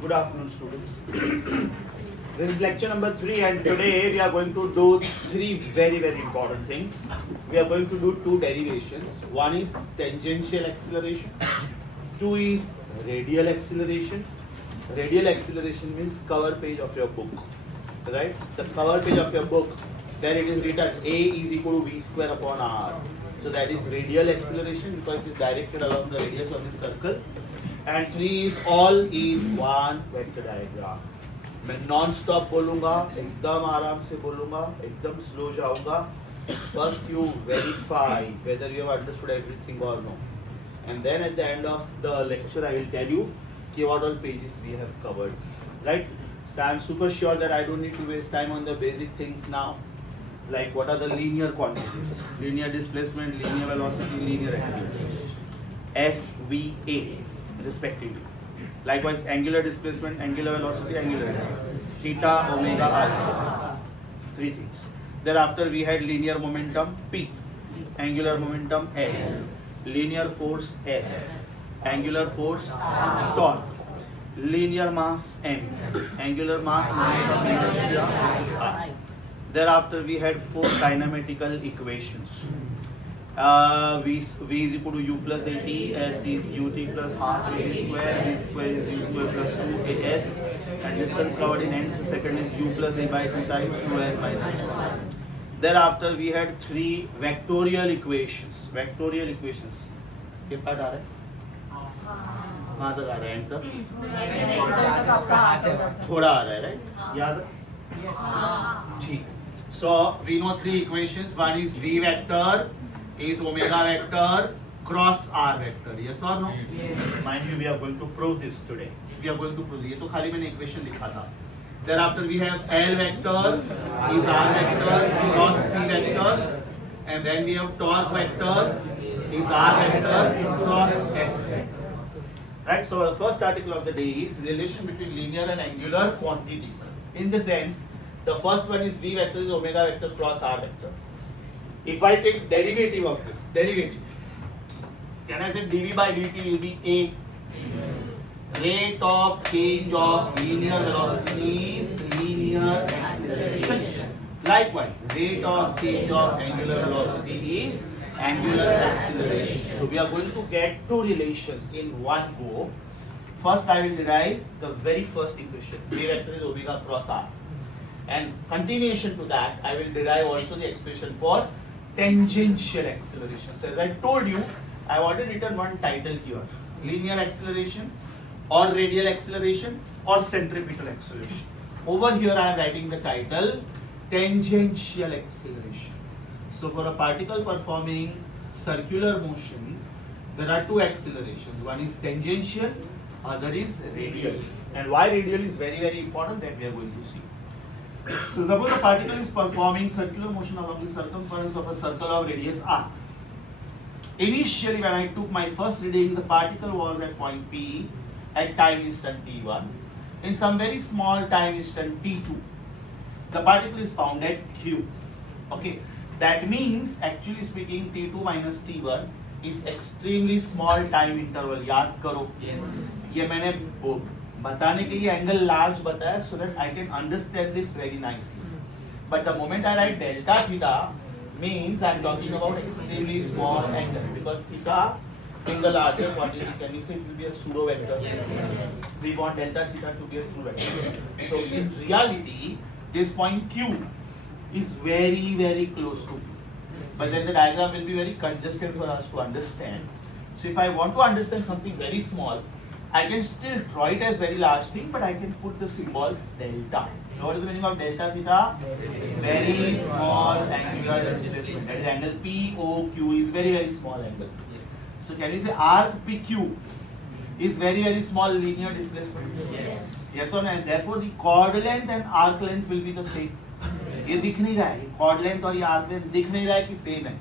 Good afternoon, students. This is lecture number 3, and today we are going to do 3 very important things. We are going to do 2 derivations. One is tangential acceleration, 2 is radial acceleration. Radial acceleration means cover page of your book, right? The cover page of your book, there it is written A is equal to V square upon R. So that is radial acceleration because it is directed along the radius of the circle. And 3 is all in one vector diagram. मैं non stop बोलूँगा, एकदम आराम से बोलूँगा, एकदम slow जाऊँगा. First you verify whether you have understood everything or no. And then at the end of the lecture I will tell you what all pages we have covered. Right? So I am super sure that I don't need to waste time on the basic things now. Like what are the linear quantities? Linear displacement, linear velocity, linear acceleration. SVA respectively. Likewise, angular displacement, angular velocity, angular acceleration. Theta, omega, alpha. 3 things. Thereafter, we had linear momentum P, angular momentum L, linear force F, angular force torque, linear mass M, angular mass moment of inertia which is R. Thereafter, we had 4 kinematical equations. V is equal to U plus AT, S is UT plus half AT square, V square is U square plus 2AS, and distance covered in nth second is U plus A by 2 times 2N minus 1. Thereafter, we had 3 vectorial equations. Vectorial equations. ये part आ रहा है? कहाँ तक आ रहा है? And तक? थोड़ा आ रहा है, right? याद है? ठीक. So we know 3 equations. One is V vector is omega vector cross R vector. Yes or no? Yes. Mind you, we are going to prove this today. We are going to prove this. ये तो खाली मैंने equation लिखा था. Thereafter we have L vector is R vector cross P vector, and then we have torque vector is R vector cross F vector. Right. So the first article of the day is relation between linear and angular quantities. In the sense, the first one is V vector is omega vector cross R vector. If I take derivative of this, can I say dV by dt will be A? Rate of change of linear velocity is linear acceleration. Likewise, rate of change of angular velocity is angular acceleration. So we are going to get 2 relations in one go. First, I will derive the very first equation. V vector is omega cross R. And continuation to that, I will derive also the expression for tangential acceleration. So as I told you, I have already written one title here. Linear acceleration or radial acceleration or centripetal acceleration. Over here I am writing the title tangential acceleration. So for a particle performing circular motion, there are 2 accelerations. One is tangential, other is radial. And why radial is very important, that we are going to see. So suppose a particle is performing circular motion along the circumference of a circle of radius r. Initially when I took my first reading, the particle was at point P at time instant t1. In some very small time instant t2, the particle is found at Q. Okay, that means actually speaking t2 minus t1 is extremely small time interval. याद करो. Yes. ये मैंने बताने के लिए angle large बताया so that I can understand this very nicely. But the moment I write delta theta means I am talking about extremely small angle, because theta in the larger quantity, can we say it will be a pseudo vector? Yes. We want delta theta to be a true vector. So in reality, this point Q is very close to P. But then the diagram will be very congested for us to understand. So if I want to understand something very small, I can still draw it as very large thing, but I can put the symbols delta. What is the meaning of delta theta? Very small angular displacement. That is angle POQ is very small angle. So can you say arc PQ is very small linear displacement? Yes. Yes or no? And therefore the chord length and arc length will be the same. ये दिख नहीं रहा है, chord length और ये arc length दिख नहीं रहा है कि same है,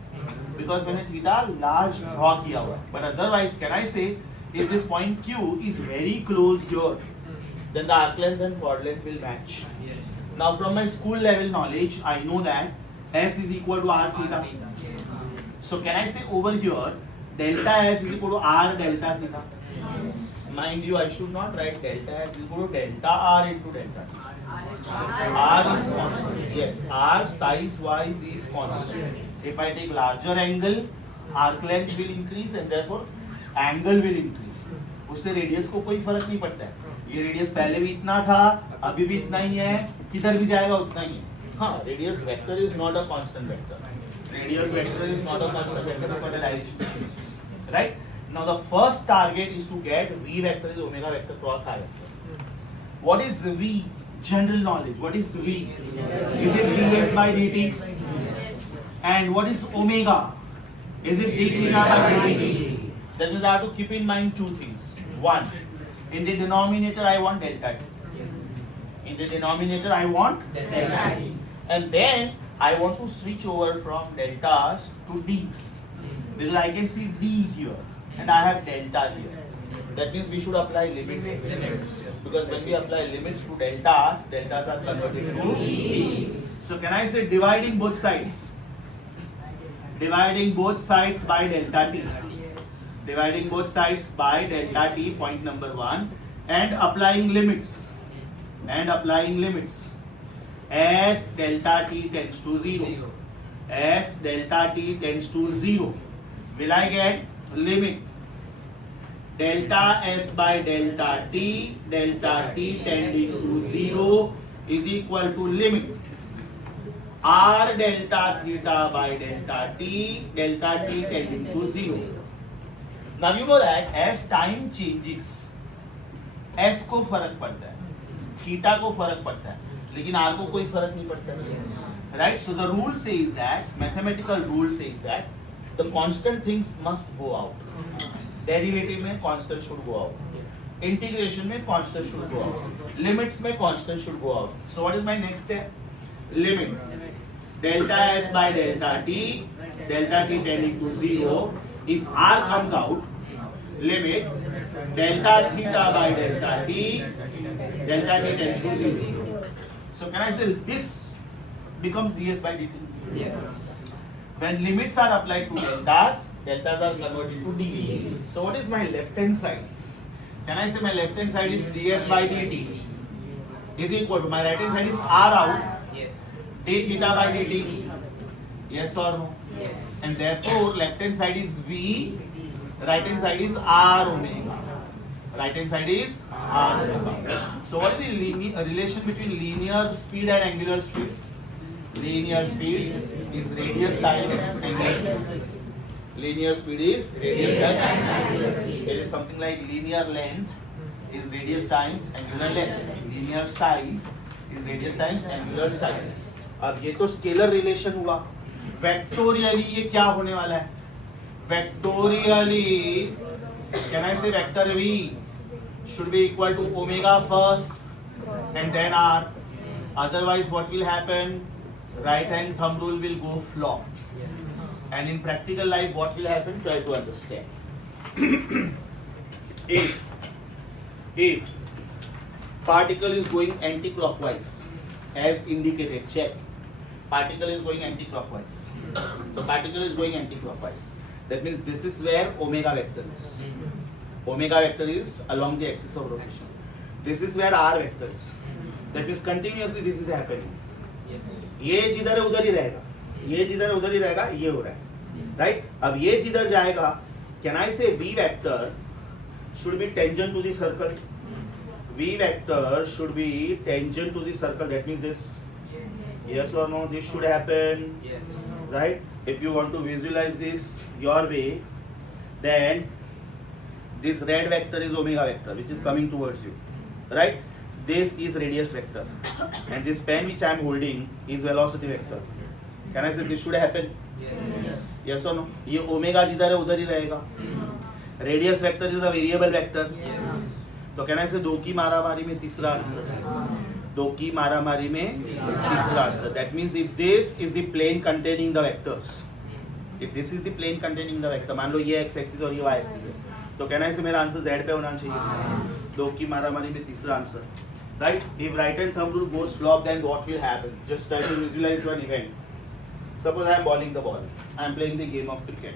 because मैंने theta large draw किया हुआ है. But otherwise, can I say if this point Q is very close here, then the arc length and chord length will match. Yes. Now from my school level knowledge, I know that S is equal to R theta. So can I say over here, delta S is equal to R delta theta? mind you, I should not write delta S is equal to delta R into delta T. R is constant. Yes, R size wise is constant. If I take larger angle, arc length will increase and therefore angle will increase. उससे radius को कोई फर्क नहीं पड़ता है. ये radius पहले भी इतना था, अभी भी इतना ही है, किधर भी जाएगा उतना ही है. हाँ, radius vector is not a constant vector. Radius vector is not a constant vector because the direction changes. Right? Now the first target is to get V vector is omega vector cross R vector. What is V? General knowledge. What is V? Is it ds by dt? And what is omega? Is it d theta by dt? That means I have to keep in mind two things. One, in the denominator I want delta t. In the denominator I want delta t. And then I want to switch over from deltas to d's. Because I can see d here and I have delta here. That means we should apply limits. Because when we apply limits to deltas, deltas are converted to d's. So can I say dividing both sides? Dividing both sides by delta t. Dividing both sides by delta t, point number 1. And applying limits. And applying limits. As delta t tends to 0. As delta t tends to 0. Will I get limit? Delta S by delta t tending to 0 is equal to limit R delta theta by delta t tending to 0. Now you know that as time changes, S को फर्क पड़ता है, theta को फर्क पड़ता है, लेकिन R को कोई फर्क नहीं पड़ता है. Right? So the rule says that, mathematical rule says that the constant things must go out. Derivative में constant should go out. Integration में constant should go out. Limits में constant should go out. So what is my next step? Limit. Delta S by delta t tending to 0 is R comes out. Limit delta theta by delta t tends to 0. So can I say this becomes ds by dt? Yes. When limits are applied to deltas are converted to d's. So what is my left hand side? Can I say my left hand side is ds by dt is equal to my right hand side is r out Yes. d theta by dt? Yes or no? Yes. And therefore left hand side is v, right hand side is r omega. Right hand side is r omega. So what is the relation between linear speed and angular speed? Linear speed is radius times angular speed. Linear speed is radius times angular speed. It is something like linear length is radius times angular length. Linear size is radius times angular size. अब ये तो scalar relation हुआ. Vectorially ये क्या होने वाला है? Vectorially, can I say vector V should be equal to omega first and then R. Otherwise, what will happen? Right hand thumb rule will go flop. And in practical life, what will happen? Try to understand. If particle is going anti-clockwise, as indicated, check. Particle is going anti-clockwise. So particle is going anti-clockwise. That means this is where omega vector is. Omega vector is along the axis of rotation. This is where R vector is. That means continuously this is happening. ये जिधर है उधर ही रहेगा, ये जिधर है उधर ही रहेगा, ये हो रहा है, right? अब ये जिधर जाएगा, can I say V vector should be tangent to the circle? V vector should be tangent to the circle. That means this. Yes or no? This should happen. Yes. Right? If you want to visualize this your way, then this red vector is omega vector, which is coming towards you. Right? This is radius vector. And this pen which I am holding is velocity vector. Can I say this should happen? Yes. Yes or no? ये omega जिधर है उधर ही रहेगा. Radius vector is a variable vector. Yes. तो can I say दो की मारामारी में तीसरा आंसर. दो की मारामारी में तीसरा answer. That means if this is the plane containing the vectors, if this is the plane containing the vector, मान लो ये x axis और ये y axis है, तो can I say मेरा आंसर z पे होना चाहिए. दो की मारामारी में तीसरा answer. Right? If right hand thumb rule goes flop, then what will happen? Just try to visualize one event. Suppose I am bowling the ball. I am playing the game of cricket.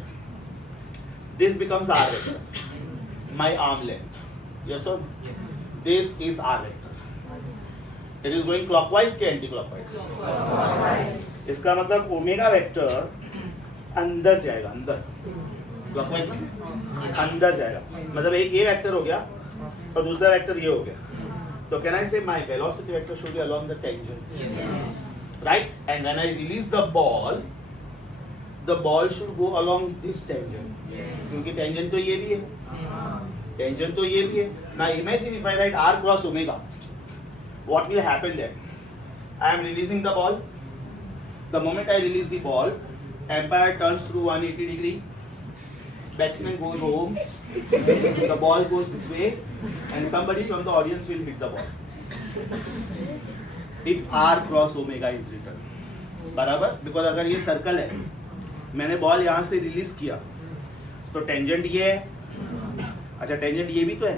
This becomes R vector, my arm length. Yes or no? This is R vector. It is going clockwise के anti clockwise? इसका मतलब omega vector अंदर जाएगा, अंदर clockwise में अंदर जाएगा, मतलब एक ये वेक्टर हो गया और दूसरा वेक्टर ये हो गया. तो कैन आई से my velocity vector should be along the tangent, right? And when I release the ball should go along this tangent, क्योंकि टेंजेंट तो ये भी है, टेंजेंट तो ये भी है. Now imagine if I right r cross omega, what will happen then? I am releasing the ball. The moment I release the ball, umpire turns through 180 degree. Batsman goes home. The ball goes this way, and somebody from the audience will hit the ball. If r cross omega is written, बराबर? Because अगर ये circle है, मैंने ball यहाँ से release किया, तो tangent ये है. अच्छा, टेंजेंट ये भी तो है.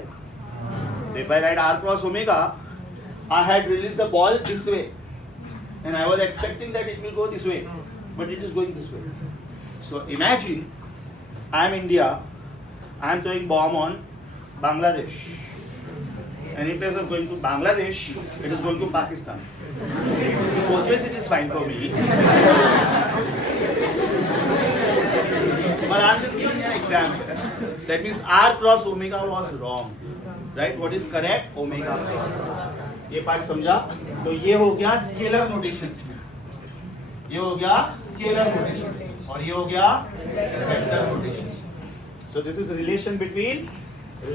तो if I write r cross omega, I had released the ball this way, and I was expecting that it will go this way, but it is going this way. So imagine I am India, I am throwing bomb on Bangladesh, and in place of going to Bangladesh, it is going to Pakistan. Both ways it is fine for me. But I am just giving an example. That means r cross omega was wrong, right? What is correct? Omega cross. ये part समझा? तो ये हो गया scalar notations में, ये हो गया स्केलर नोटेशंस, और ये हो गया vector notations. So this is relation between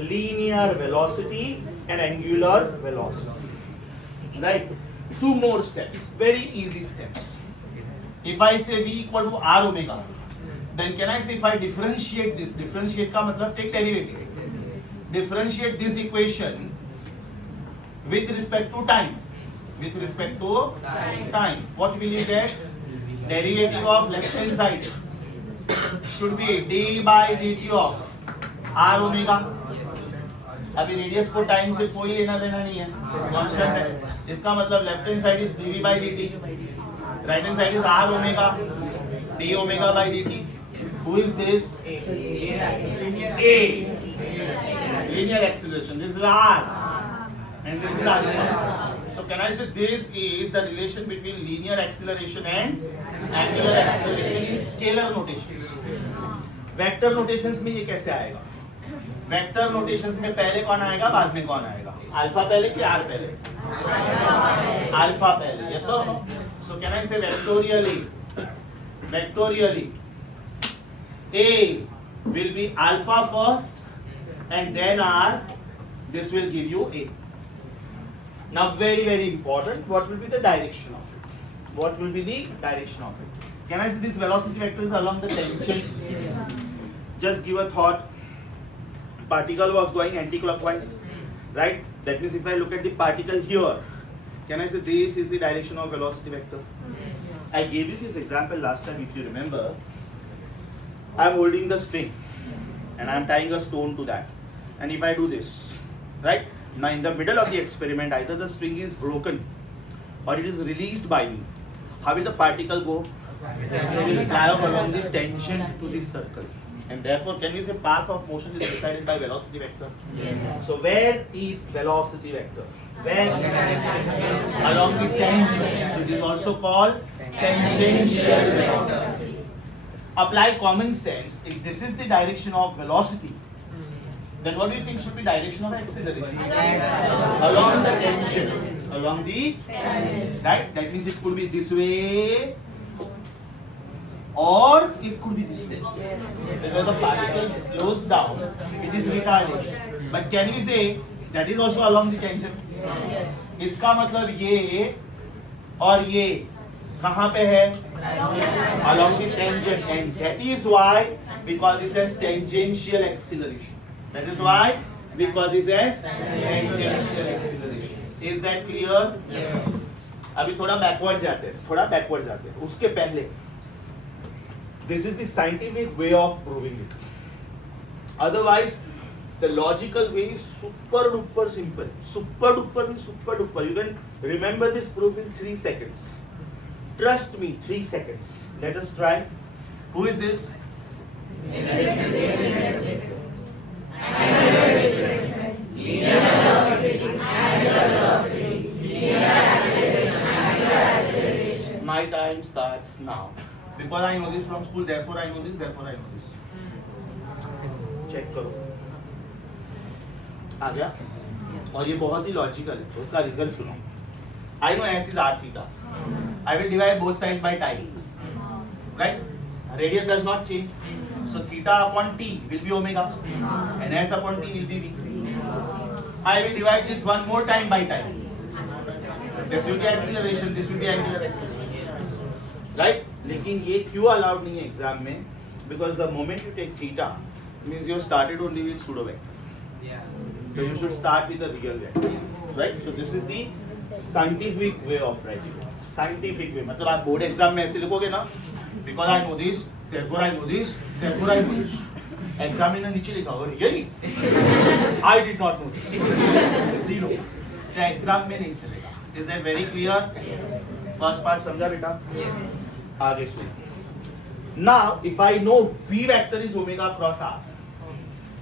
linear velocity and angular velocity, right? Two more steps, very easy steps. If I say v equal to r omega, then can I say if I differentiate this, differentiate का मतलब take derivative, differentiate this equation with respect to time, with respect to time, what will you get? Derivative of left hand side should be d by dt of r omega. अभी radius को time से कोई लेना देना नहीं है, constant है. इसका मतलब left hand side is dv by dt, right hand side is r omega, d omega by dt. Who is this? A. Linear acceleration. This is r. And this is alpha. So can I say this is the relation between linear acceleration and angular acceleration in scalar notations. Vector notations में ये कैसे आएगा? Vector notations में पहले कौन आएगा, बाद में कौन आएगा? अल्फा पहले कि r पहले? अल्फा पहले. Yes or no? So can I say vectorially A will be alpha first and then r. This will give you A. Now very very important, what will be the direction of it? What will be the direction of it? Can I say this velocity vector is along the tangent? Yes. Just give a thought. Particle was going anti-clockwise, right? That means if I look at the particle here, can I say this is the direction of velocity vector? Yes. I gave you this example last time if you remember. I am holding the string and I am tying a stone to that, and if I do this, right? Now in the middle of the experiment, either the string is broken or it is released by me. How will the particle go? It will fly off along the tangent to the circle, and therefore can we say path of motion is decided by velocity vector? Yes. So where is velocity vector? Where is along the tangent? So it is also called tangential velocity. Apply common sense. If this is the direction of velocity, then what do you think should be direction of acceleration? Along the tangent. Along the tangent. Right? That means it could be this way or it could be this way. Because the particle slows down, it is retardation. But can we say that is also along the tangent? Yes. इसका मतलब ये और ये कहाँ पे है? Along the tangent, and that is why we call this as tangential acceleration. That is why we call this as tangential acceleration. Is that clear? Yes. अभी थोड़ा बैकवर्ड जाते हैं. उसके पहले, this is the scientific way of proving it. Otherwise, the logical way is super duper simple. Super duper means super duper. You can remember this proof in 3 seconds. Trust me, 3 seconds. Let us try. Who is this? Linear now. Because I know this from school, therefore I know this, therefore I know this. Check करो, आ गया? और ये बहुत ही logical है, उसका result सुनो. I know S is r theta. I will divide both sides by time. Right? Radius does not change. So theta upon t will be omega, and S upon t will be v. I will divide this one more time by time. This will be acceleration, this will be angular acceleration. Right? लेकिन ये क्यों allowed नहीं है exam में? Because the moment you take theta means you have started only with pseudo vector. So you should start with the real vector. Right? So this is the scientific way of writing. Scientific way. मतलब आप board exam में ऐसे लिखोगे ना? Because I know this, therefore I know this, therefore I know this. Examiner नीचे लिखा होगा really? I did not know this. Zero. तो एग्जाम में नहीं चलेगा. Is that very clear? First part समझा बेटा? आगे सुन. Now, if I know V vector is omega cross R,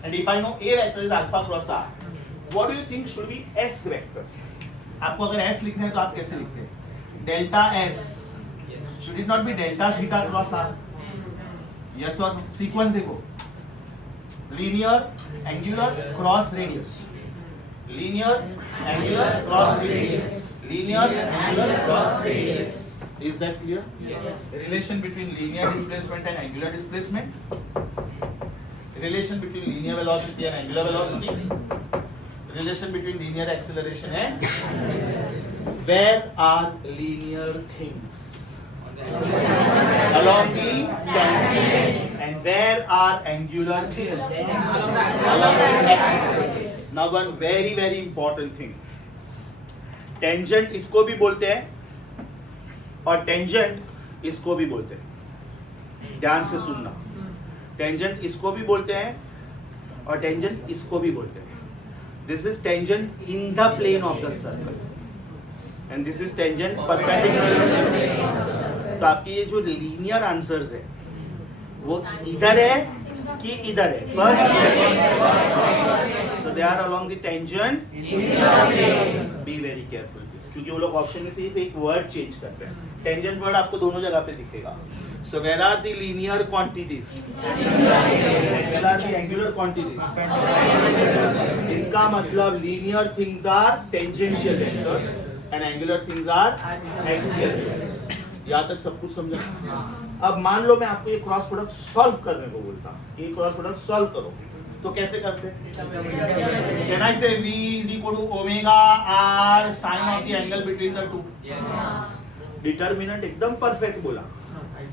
and if I know A vector is alpha cross R, what do you think should be S vector? आपको अगर S लिखना है तो आप कैसे लिखते हैं? Delta S. Should it not be delta theta cross R? Yes or no? Sequence देखो. Linear, angular, cross radius. Linear, angular, cross radius. Linear, angular, cross radius. Is that clear? Yes. Relation between linear displacement and angular displacement. Relation between linear velocity and angular velocity. Relation between linear acceleration and where are linear things? Along the tangent. And where are angular things? Along the axis. Now one very very important thing. Tangent इसको भी बोलते हैं और tangent इसको भी बोलते हैं. ध्यान से सुनना. टेंजेंट इसको भी बोलते हैं और टेंजेंट इसको भी बोलते हैं. This is tangent in the plane of the circle and this is tangent perpendicular. तो आपकी ये जो लीनियर आंसर्स है वो इधर है कि इधर है? First second. So they are along the tangent. Be very careful क्योंकि वो लोग ऑप्शन में सिर्फ एक वर्ड चेंज करते हैं. टेंजेंट वर्ड आपको दोनों जगह पे दिखेगा. So where are the linear quantities? Where are the angular quantities? इसका मतलब linear things are tangential vectors and angular things are axial. यहाँ तक सब कुछ समझा? अब मान लो मैं आपको ये क्रॉस प्रोडक्ट सॉल्व करने को बोलता हूँ कि क्रॉस प्रोडक्ट सॉल्व करो, तो कैसे करते हैं? Can I say V is equal to omega R sin of the angle between the two? Determinant एकदम परफेक्ट बोला,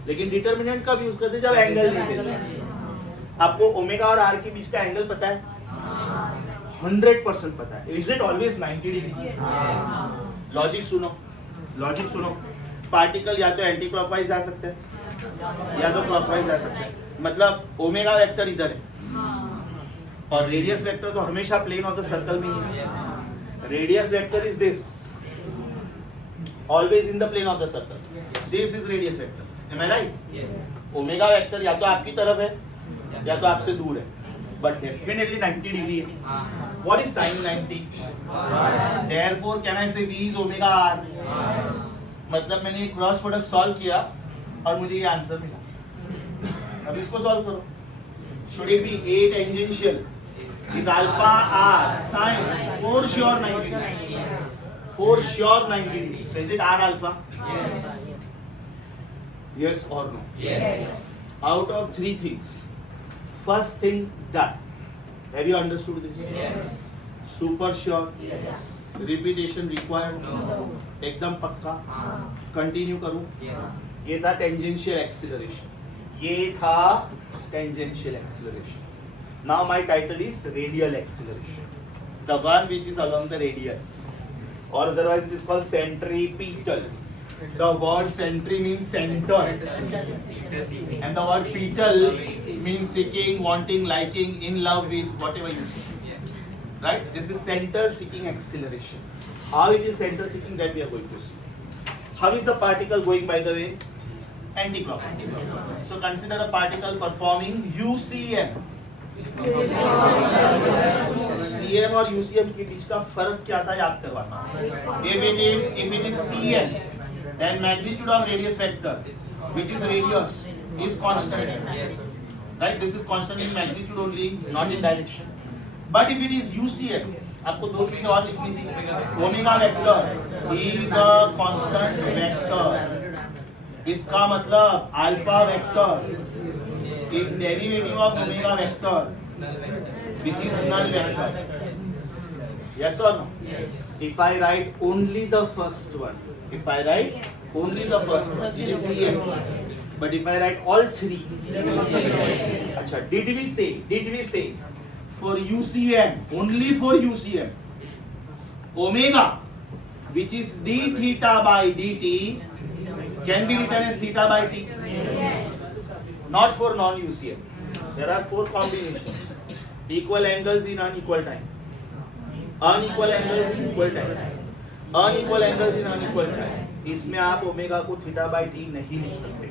लेकिन डिटर्मिनेंट कब यूज करते? जब एंगल नहीं देते. आपको ओमेगा और आर के बीच का एंगल पता है? 100% पता है. Is it always 90 degree? Logic सुनो, लॉजिक सुनो. पार्टिकल या तो एंटी क्लॉकवाइज जा सकते हैं या तो क्लॉकवाइज जा सकते हैं. मतलब ओमेगा वेक्टर इधर है और रेडियस वेक्टर तो हमेशा प्लेन ऑफ द सर्कल में ही है. Radius vector is this, always in the plane of the circle. This is radius vector. Am I right? Omega vector या तो आपकी तरफ है या तो आपसे दूर है, बट डेफिनेटली 90 डिग्री है. What is sine 90? Therefore can I say V is omega R? मतलब मैंने ये क्रॉस प्रोडक्ट सॉल्व किया और मुझे ये आंसर मिला. अब इसको सॉल्व करो. Should it be A tangential is alpha R sin for sure 90 degree. For sure 90 degree. So is it R alpha? Yes or no? Yes. Out of three things, first thing done. Have you understood this? Yes. Super sure? Yes. Repetition required? No. एकदम पक्का? Continue करूं? Yes. ये था tangential acceleration. ये था tangential acceleration. Now my title is radial acceleration. The one which is along the radius, or otherwise it is called centripetal. The word centri means center, and the word petal means seeking, wanting, liking, in love with, whatever you say. Right? This is center seeking acceleration. How it is center seeking, that we are going to see. How is the particle going, by the way? Anti-clockwise. So consider a particle performing UCM. CM और UCM के बीच का फर्क क्या था याद करवाना. If it is CM, then magnitude of radius vector, which is radius, is constant. Right? This is constant in magnitude only, not in direction. But if it is UCM, आपको दो चीजें और लिखनी थी. Omega vector is a constant vector. इसका मतलब alpha vector is derivative of omega vector, which is null vector. Yes or no? Yes. If I write only the first one, it is CM. But if I write all three, अच्छा, did we say for UCM, only for UCM, omega, which is d theta by dt, can be written as theta by t? Yes. Not for non-UCM. There are 4 combinations. Equal angles in unequal time. Unequal angles in equal time. Unequal angles in unequal time. इसमें आप omega को theta by T नहीं लिख सकते.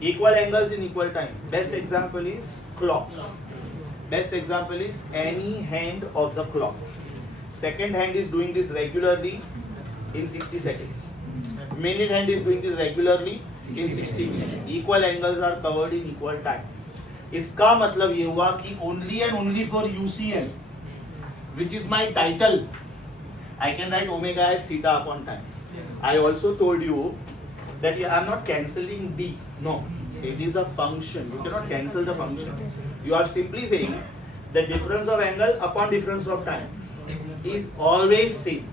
Equal angles in equal time. Best example is clock. Best example is any hand of the clock. Second hand is doing this regularly in 60 seconds. Minute hand is doing this regularly in 60 minutes. Equal angles are covered in equal time. इसका मतलब ये हुआ कि only and only for UCM, which is my title, I can write omega as theta upon time. I also told you that I am not cancelling d. No, it is a function. You cannot cancel the function. You are simply saying the difference of angle upon difference of time is always same.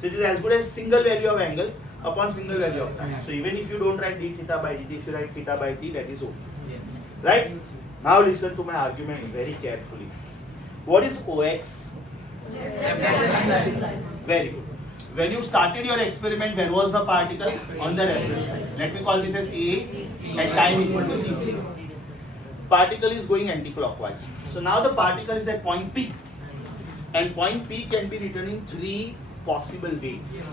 So it is as good as single value of angle upon single value of time. So even if you don't write d theta by dt, if you write theta by t, that is okay. Right? Now listen to my argument very carefully. What is OX? Very good. When you started your experiment, where was the particle? On the reference line. Let me call this as A at time equal to C. Particle is going anti-clockwise. So now the particle is at point P. And point P can be written in 3 possible ways.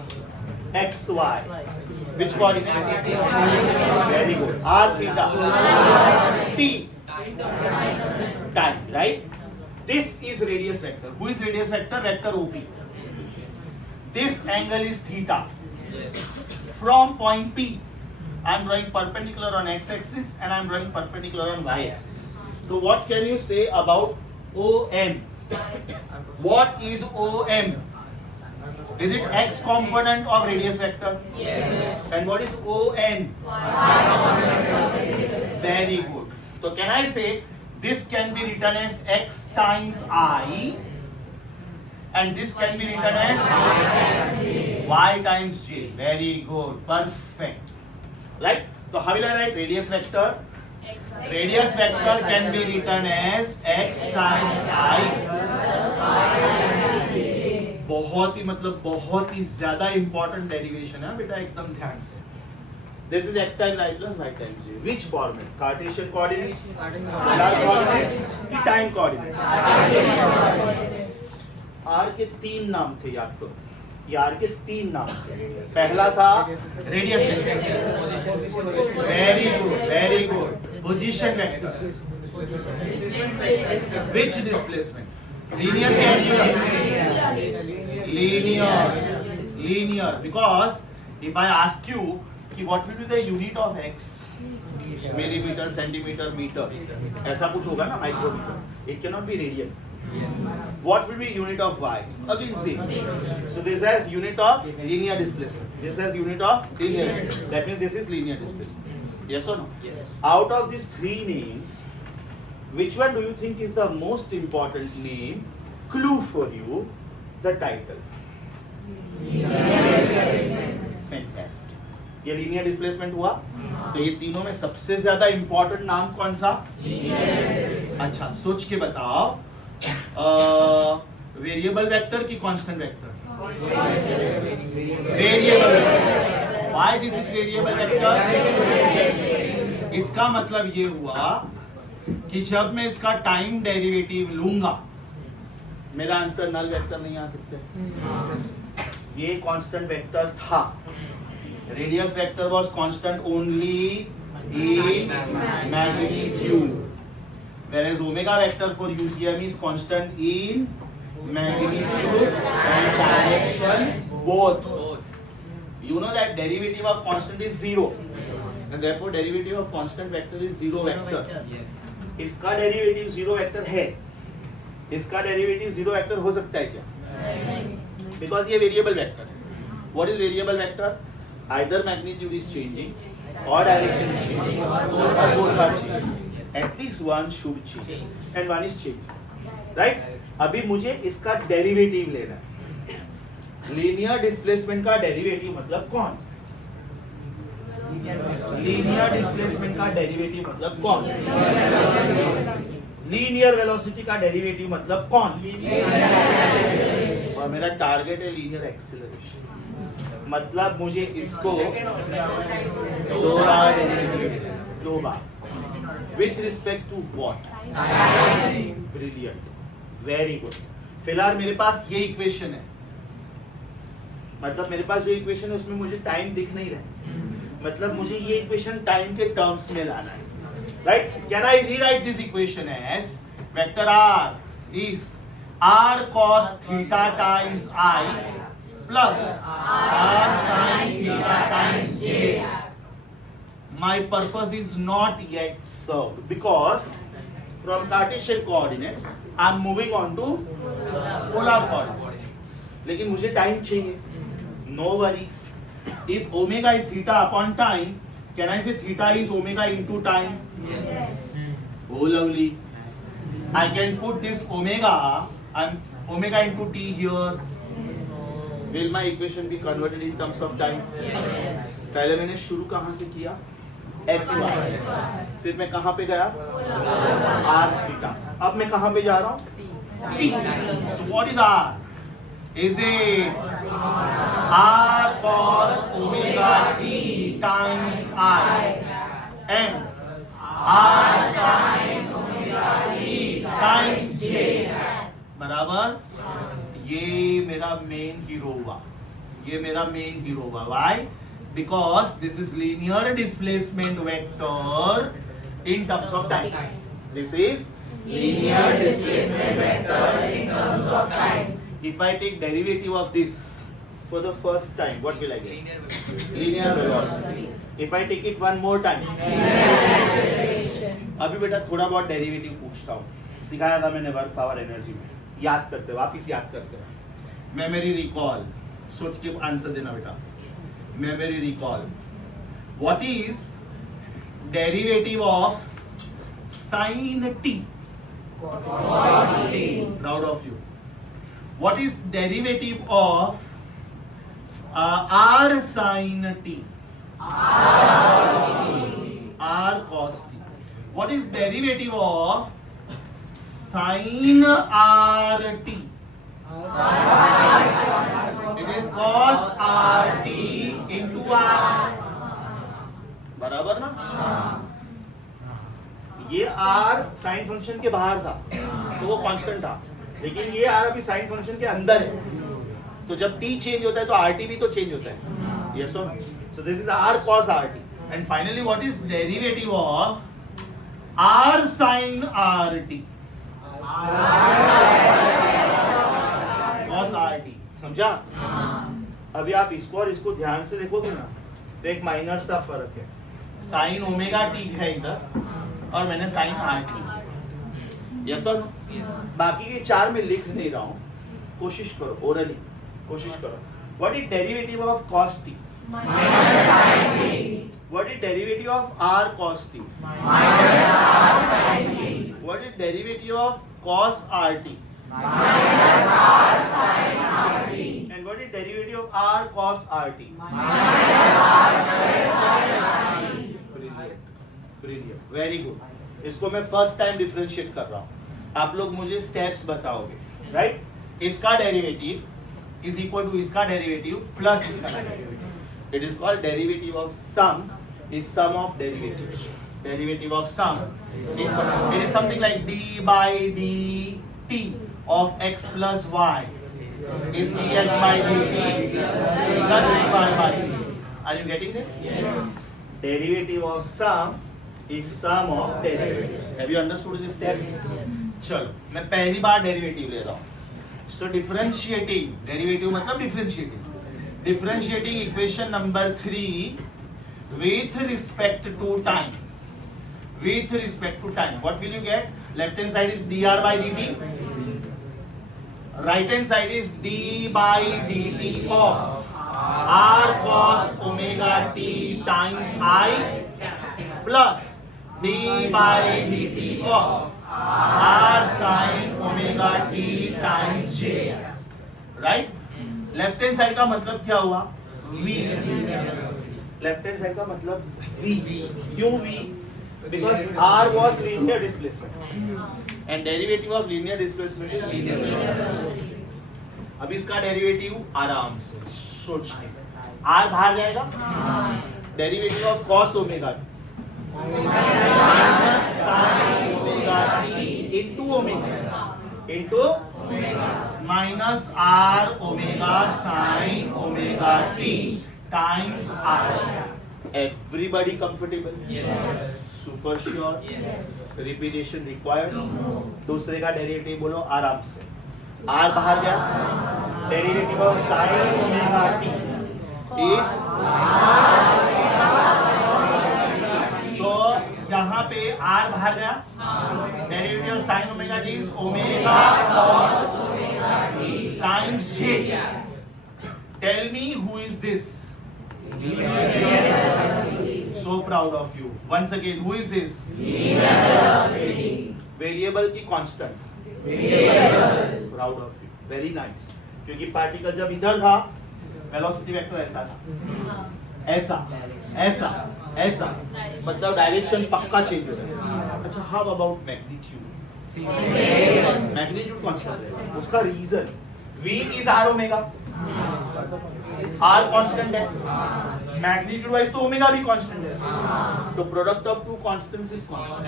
X, Y. Which coordinates? Very good. R, theta. T. Time, right? This is radius vector. Who is radius vector? Vector OP. This angle is theta. From point P, I am drawing perpendicular on x-axis and I am drawing perpendicular on y-axis. So what can you say about OM? What is OM? Is it x component of radius vector? Yes. And what is ON? Very good. So can I say this can be written as x times I, and this can be written as y times j. Very good. Perfect. Right? So how will I write radius vector? Radius vector can be written as x times I. बहुत ही ज्यादा important derivation है बेटा, एकदम ध्यान से. This is x times I plus y times j. Which format? Cartesian coordinates? Polar coordinates? Time coordinates? R के 3 नाम थे, याद करो. ये R के 3 नाम थे. पहला था radius vector. Very good. Position vector. Which displacement? Linear के angular? Linear. Because if I ask you what will be the unit of x? Millimeter, centimeter, meter. ऐसा कुछ होगा ना, micrometer. It cannot be radian. What will be unit of y? Again same. So this has unit of linear displacement. This has unit of linear. That means this is linear displacement. Yes or no? Yes. Out of these 3 names, which one do you think is the most important name? Clue for you, the title. Fantastic. ये linear displacement हुआ. तो ये तीनों में सबसे ज्यादा important नाम कौन सा? अच्छा, सोच के बताओ. वेरिएबल वेक्टर की constant vector? Variable. Why this is variable vector? इसका मतलब ये हुआ कि जब मैं इसका टाइम डेरिवेटिव लूंगा, मेरा आंसर नल वेक्टर नहीं आ सकते. ये कांस्टेंट वेक्टर था. Radius vector was constant only in magnitude, whereas omega vector for UCM is constant in magnitude and direction both. you know that derivative of constant is 0, and therefore derivative of constant vector is 0 vector. इसका derivative 0 vector है, इसका derivative 0 vector हो सकता है क्या? Because ये variable vector है. What is variable vector? Either magnitude is changing or direction is changing or both are changing. At least one should change and one is changing, right? अभी मुझे इसका derivative लेना है. लीनियर डिस्प्लेसमेंट का derivative मतलब कौन? Linear displacement का derivative मतलब कौन? लीनियर वेलोसिटी का डेरिवेटिव मतलब कौन? और मेरा टारगेट है लीनियर एक्सेलरेशन. मतलब मुझे इसको 2 बार डेरिवेटिव लेना है, 2 बार. With respect to what? Brilliant, very good. फिलहाल मेरे पास ये इक्वेशन है, मतलब मेरे पास जो इक्वेशन है उसमें मुझे टाइम दिख नहीं रहा है. मतलब मुझे ये इक्वेशन टाइम के टर्म्स में लाना है, right? Can I rewrite this equation as vector r इज r cos theta times I plus r sin theta times j. My purpose is not yet served because from Cartesian coordinates I am moving on to polar coordinates. लेकिन मुझे time चाहिए. No worries. If omega is theta upon time, can I say theta is omega into time? Yes. Oh, lovely. I can put this omega and omega into t here. Will my equation be converted in terms of time? Yes. पहले मैंने शुरू कहाँ से किया? x y. फिर मैं कहाँ पे गया? r theta. अब मैं कहाँ पे जा रहा हूँ? t. So what is r? Is it r cos omega t times I and r sin omega t times j बराबर? ये मेरा मेन हीरो हुआ, ये मेरा मेन हीरो हुआ. Why? Because this is linear displacement vector in terms of time. This is linear displacement vector in terms of time. If I take derivative of this for the first time, what will I get? Linear velocity. If I take it one more time, अभी बेटा थोड़ा बहुत derivative पूछता हूँ. सिखाया था मैंने work power energy में. याद करते, वापिस याद करते. Memory recall. सोच के आंसर देना बेटा. Memory recall. What is derivative of sign T? Proud of you. What is derivative of r sin t? R cos t. What is derivative of sin rt? It is cos rt into r. बराबर ना? ये r sine function के बाहर था तो वो constant था, लेकिन ये r अभी साइन फंक्शन के अंदर है. तो जब t चेंज होता है तो rt भी तो चेंज होता है. Yes or no? So this is r cos rt. And finally, what is derivative of r sin rt? Cos rt. समझा? अभी आप इसको और इसको ध्यान से देखोगे ना तो एक माइनर सा फर्क है. साइन ओमेगा टी है इधर और मैंने साइन rt. यस और नो? बाकी के 4 में लिख नहीं रहा हूँ, कोशिश करो ओरली, कोशिश करो. What is derivative of cos t? What is derivative of r cos t? What is derivative of cos rt? And what is derivative of r cos rt? Brilliant, very good. इसको मैं first time differentiate कर रहा हूँ. आप लोग मुझे steps बताओगे, right? इसका डेरिवेटिव इज इक्वल टू इसका डेरिवेटिव प्लस इसका derivative. It is called derivative of sum is sum of derivatives. Derivative of sum is sum. It is something like d by dt of x plus y is dx by dt plus dy by t. Are you getting this? Yes. Derivative of sum is sum of derivatives. Have you understood this step? चलो मैं पहली बार derivative ले रहा हूँ. So differentiating, derivative मतलब differentiating. differentiating equation number 3 with respect to time. With respect to time, what will you get? Left hand side is dr by dt. Right hand side is d by dt of r cos omega t times I plus d by dt of r sin omega t times j. Right? Left hand side का मतलब क्या हुआ? v. Left hand side का मतलब v. क्यों v? Because r was linear displacement and derivative of linear displacement is linear velocity. अब इसका derivative आराम से सोचिए. r बाहर जाएगा, derivative of cos omega minus sin omega t into omega into minus r omega sin omega t times r. Everybody comfortable? Yes. Super sure? Yes. Repetition required? No. दूसरे का derivative बोलो आराम से. r बाहर गया, derivative of sin omega t is so यहाँ पे r बाहर गया, derivative of sin omega t is omega cos times j. Tell me who is this? So proud of you. Once again, who is this? Variable की constant. Proud of you. Very nice. क्योंकि particle जब इधर था, velocity vector ऐसा था, ऐसा, ऐसा, ऐसा, मतलब डायरेक्शन पक्का चेंज हो रहा है. अच्छा, how about magnitude? Magnitude constant है. उसका reason v is r omega. r constant है, मैग्नीट्यूड वाइज तो ओमेगा भी कांस्टेंट है, तो product of two constants is constant.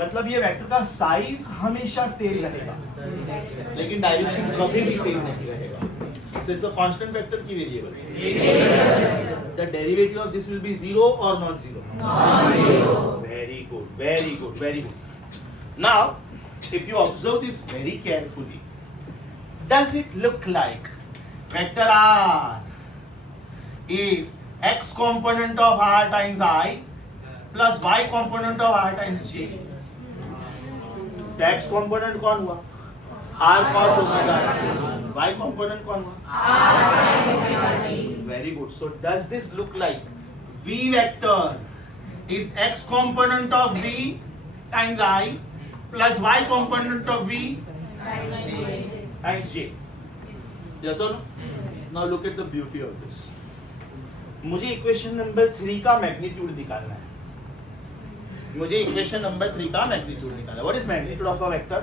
मतलब ये वेक्टर का साइज हमेशा सेम रहेगा, लेकिन डायरेक्शन कभी भी सेम नहीं रहेगा. So it's a constant vector की variable. The derivative of this will be 0 और not 0? Not 0. Very good, very good, very good. Now if you observe this very carefully, does it look like vector r is x component of r times I plus y component of r times j? तो x component कौन हुआ? r cos omega t. y component कौन हुआ? r sin omega t. Very good. So does this look like v vector is x component of v times I plus y component of v times j? Yes or no? Now look at the beauty of this. मुझे equation number 3 का magnitude निकालना है. मुझे equation number 3 का magnitude निकालना है. What is magnitude of a vector?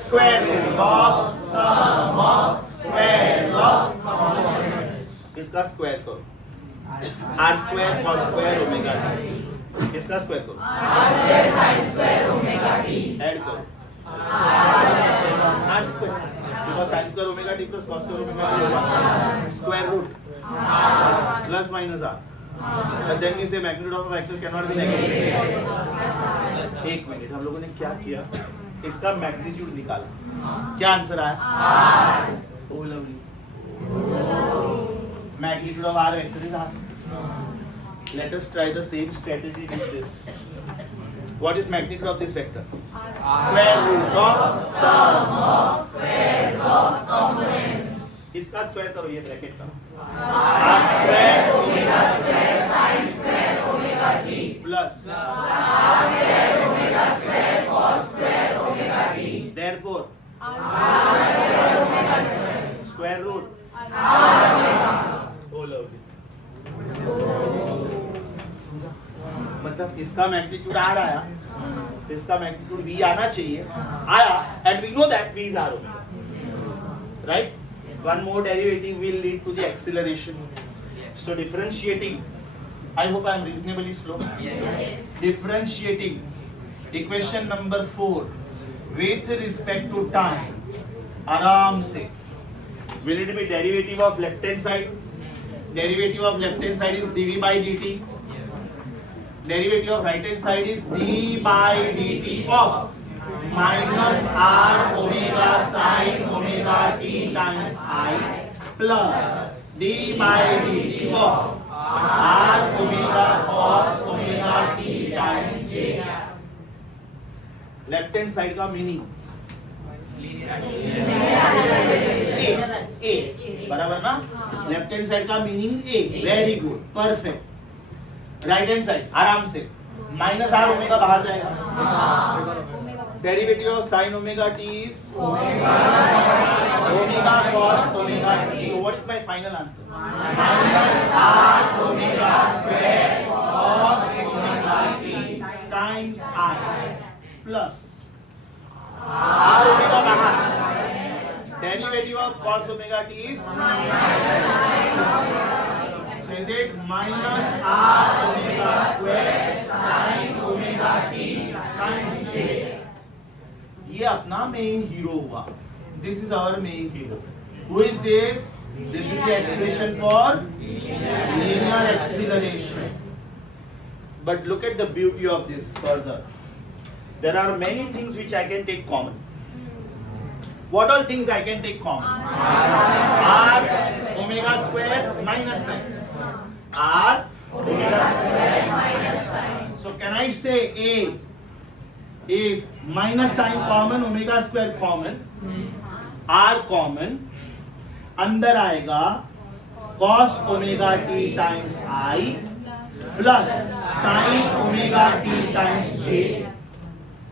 Square root of sum of squares of components. इसका square करो. r square cos square omega t. इसका स्क्वायर करो. r square sin square omega t. Add करो. r square because sin square omega t plus cos square omega t square root plus minus r. But then you say magnitude of a vector cannot be negative. एक minute, हम लोगों ने क्या किया? इसका magnitude निकाला. क्या आंसर आया? r. Oh lovely. Magnitude of r vector is r. Let us try the same strategy with this. What is magnitude of this vector? Square root of sum of squares of components. इसका square करो, ये bracket का. r square omega square sin square omega t plus r square omega square cos square omega t. Therefore, r square omega square root r omega. Oh lovely. मतलब इसका magnitude r आया, तो इसका magnitude v आना चाहिए. आया, and we know that v is r omega. Right? One more derivative will lead to the acceleration. So differentiating, I hope I am reasonably slow. Yes. Differentiating equation number 4 with respect to time, आराम से. Will it be derivative of left hand side? Derivative of left hand side is dv by dt. Derivative of right hand side is d by dt of minus r omega sin omega t times I plus d by dt of r omega cos omega t times j. Left hand side का meaning a बराबर ना. Left hand side का meaning a. Very good, perfect. Right hand side आराम से minus r omega बाहर जाएगा. Derivative of sine omega t is omega cos omega t. What is my final answer? Minus r omega square cos omega t times r plus r omega बाहर. Derivative of cos omega t is so is it minus r omega square sin omega t times j. ये अपना main hero हुआ. This is our main hero. Who is this? This is the expression for linear acceleration. But look at the beauty of this further. There are many things which I can take common. What all things I can take common? R omega square minus sin. R omega square minus sin. So can I say A is minus sin common, omega square common, R common. अंदर आएगा cos omega t times I plus sin omega t times j.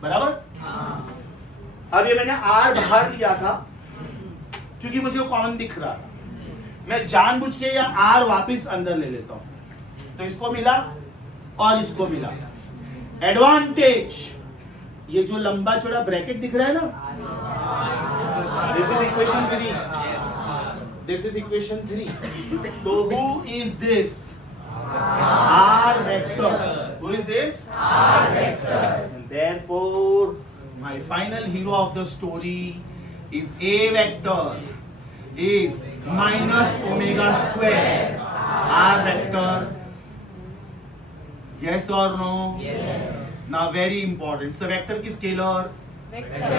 बराबर. अब ये मैंने R बाहर लिया था क्योंकि मुझे वो कॉमन दिख रहा था. मैं जानबूझ के या R वापस अंदर ले लेता हूं. तो इसको मिला और इसको मिला. एडवांटेज, ये जो लंबा चौड़ा ब्रैकेट दिख रहा है ना, this is equation 3. This is equation 3. तो who is this? R vector. Who is this? R vector. And therefore my final hero of the story is A vector is minus omega square R vector. Yes or no? Yes. Now very important. It's a vector ki scalar? Vector.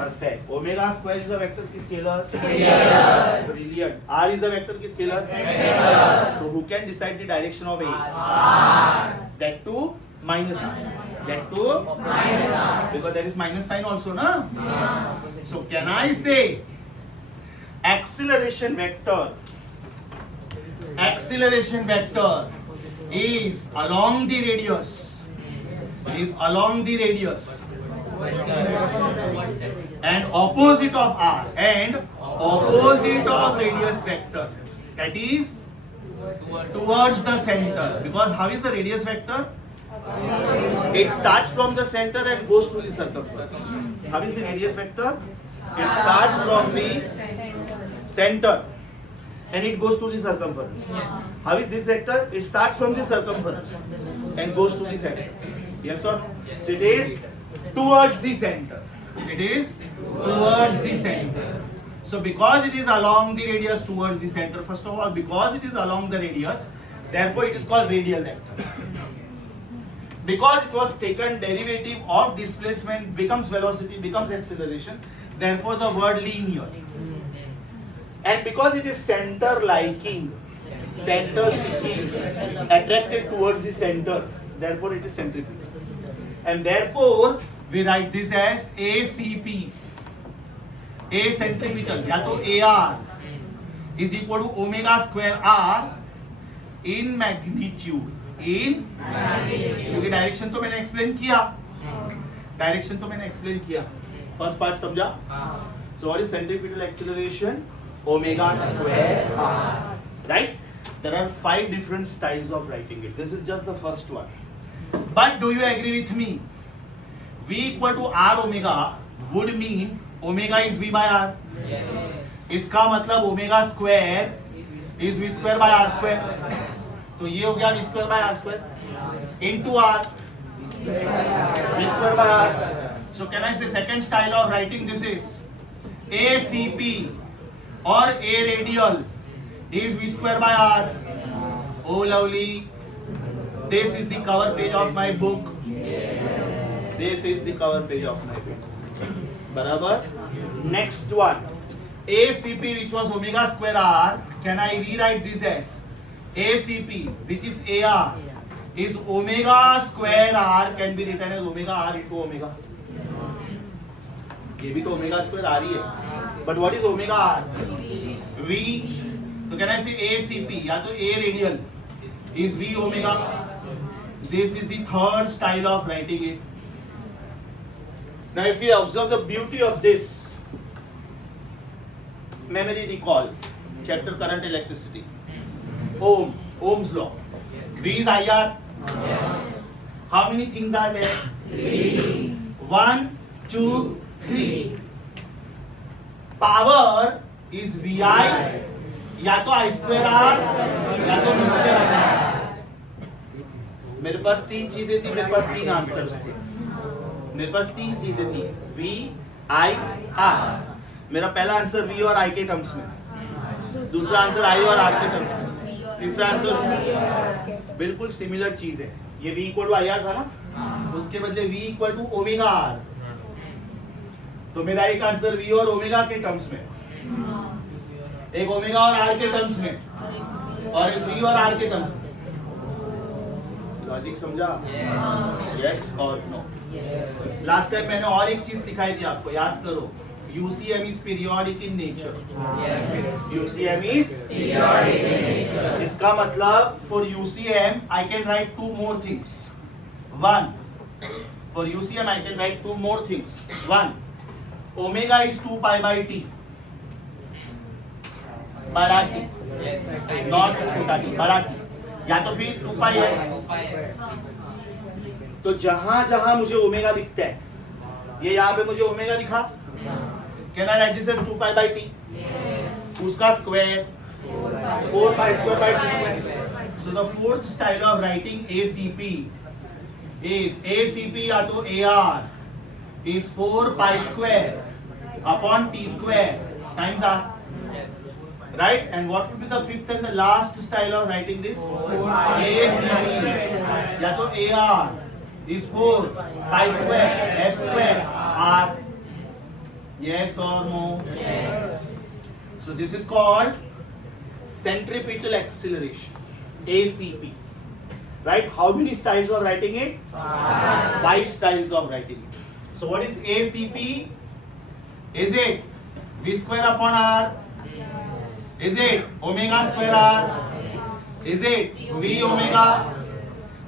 Perfect. Omega square is a vector ki scalar? Scalar. Brilliant. R is a vector ki scalar? Vector. So who can decide the direction of A? R. That too minus R. That too minus R. Because there is minus sign also, na? Yes. So can I say acceleration vector is along the radius. Is along the radius. And opposite of R. And opposite of radius vector. That is towards the center. Because how is the radius vector? It starts from the center and goes to the circumference. How is the radius vector? It starts from the center and it goes to the circumference. How is this vector? It starts from the circumference and goes to the center. Yes or no? So it is towards the center. It is towards the center. So because it is along the radius towards the center, first of all, because it is along the radius, therefore it is called radial vector. Because it was taken derivative of displacement becomes velocity, becomes acceleration, therefore the word linear. And because it is center liking, center seeking, attracted towards the center, therefore it is centripetal. And therefore we write this as ACP. A centripetal या तो AR is equal to omega square R in magnitude. क्योंकि direction तो मैंने explain किया. First part समझा? So what is centripetal acceleration? Omega square R. Right? There are 5 different styles of writing it. This is just the first one. But do you agree with me? V equal to R omega would mean omega is V by R. Yes. इसका मतलब omega square is V square by R square. तो ये हो गया V square by R square into R. V square by R. So can I say second style of writing this is ACP or A radial is V square by R. Oh lovely. This is the cover page of my book. This is the cover page of my book. बराबर. Next one. ACP, which was omega square r, can I rewrite this as ACP, which is AR, is omega square r, can be written as omega r into omega. ये भी तो omega square r ही है, but what is omega r? V. So can I say ACP, या तो A radial is V omega. This is the third style of writing it. Now if you observe the beauty of this, memory recall, chapter current electricity, Ohm's law, V is IR. How many things are there? 3. 1, 2, 3. Power is VI, या तो I square R या तो V square R. मेरे पास 3 चीजें थी, मेरे पास 3 answers थे, मेरे पास 3 चीजें थी, V, I, R. मेरा पहला आंसर V और I के टर्म्स में, दूसरा आंसर I और R के टर्म्स में, तीसरा आंसर बिल्कुल सिमिलर चीज है. ये V इक्वल टू IR था ना, उसके बदले V equal to omega R. तो मेरा एक आंसर V और ओमेगा के टर्म्स में, एक ओमेगा और R के टर्म्स में, और एक V और R के टर्म्स में. लॉजिक समझा? यस और नो? लास्ट टाइम मैंने और एक चीज सिखाई थी आपको, याद करो. UCM is periodic in nature. UCM is periodic in nature. इसका मतलब for UCM I can write 2 more things. 1, for UCM I can write 2 more things. 1, omega is 2 pi by t. बड़ा t, not छोटा t, बड़ा t. या तो फिर 2 pi है. तो जहां जहां मुझे ओमेगा दिखता है, ये यहाँ पे मुझे ओमेगा दिखा, can I write this as 2 pi by t? उसका square 4 pi square by t square. So the fourth style of writing ACP is ACP या तो AR is 4 pi square upon t square times r. Right? And what will be the fifth and the last style of writing this? ACP या तो AR is 4 pi square s square r. Yes or no? Yes. So this is called centripetal acceleration, ACP. Right? How many styles of writing it? 5 styles of writing it. So what is ACP? Is it V square upon R? Is it omega square R? Is it V omega?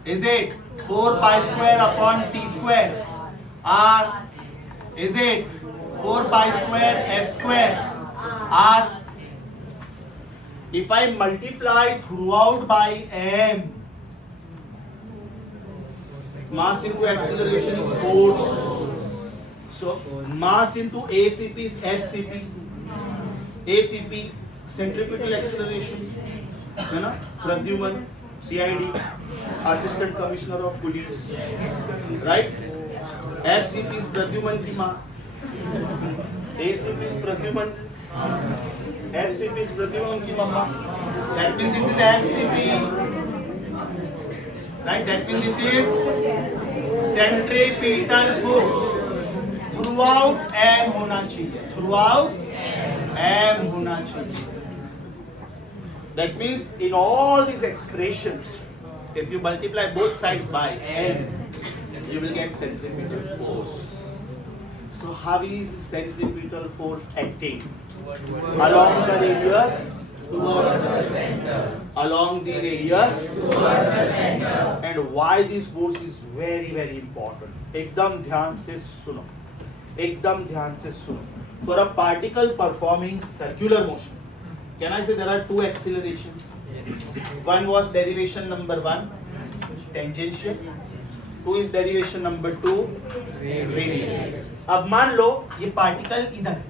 Is it 4 pi square upon t square R? Is it 4 pi square s square r? If I multiply throughout by m, mass into acceleration is force. So mass into ACP is FCP. ACP centripetal acceleration, है ना? Pradyuman CID, Assistant Commissioner of Police, right? FCP is Pradyuman की माँ. ACP is Pradyuman, FCP is Pradyuman की मम्मा. That means this is FCP, right? That means this is centripetal force. Throughout M होना चाहिए. Throughout M होना चाहिए. That means in all these expressions, if you multiply both sides by M, you will get centripetal force. So how is centripetal force acting? Along the radius towards the center. Along the radius towards the center. And why this force is very very important? एकदम ध्यान से सुनो. एकदम ध्यान से सुनो. For a particle performing circular motion, can I say there are 2 accelerations? One was derivation number 1, tangential. 2 is derivation number 2, radial. अब मान लो ये पार्टिकल इधर है,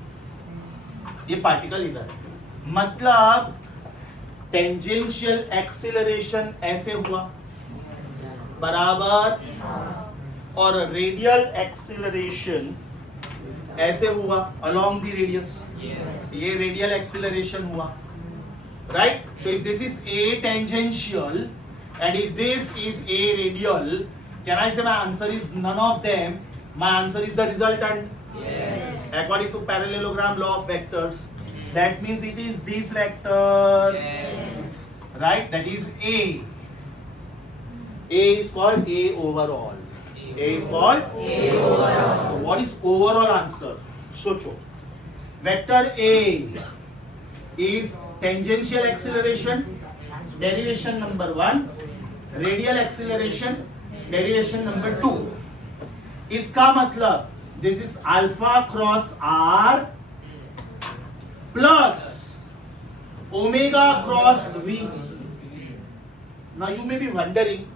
ये पार्टिकल इधर है, मतलब टेंजेंशियल एक्सीलरेशन ऐसे हुआ बराबर, और रेडियल एक्सीलरेशन ऐसे हुआ along the radius. ये रेडियल एक्सीलरेशन हुआ, right? So if this is A tangential and if this is A radial, can I say my answer is none of them? My answer is the resultant. Yes. According to parallelogram law of vectors, That means it is this vector. Right? That is A. A is called A overall. A is called A overall. What is overall answer? Socho. Vector A is tangential acceleration, derivation number 1, radial acceleration, derivation number 2. इसका मतलब this is alpha cross R plus omega cross V. Now you may be wondering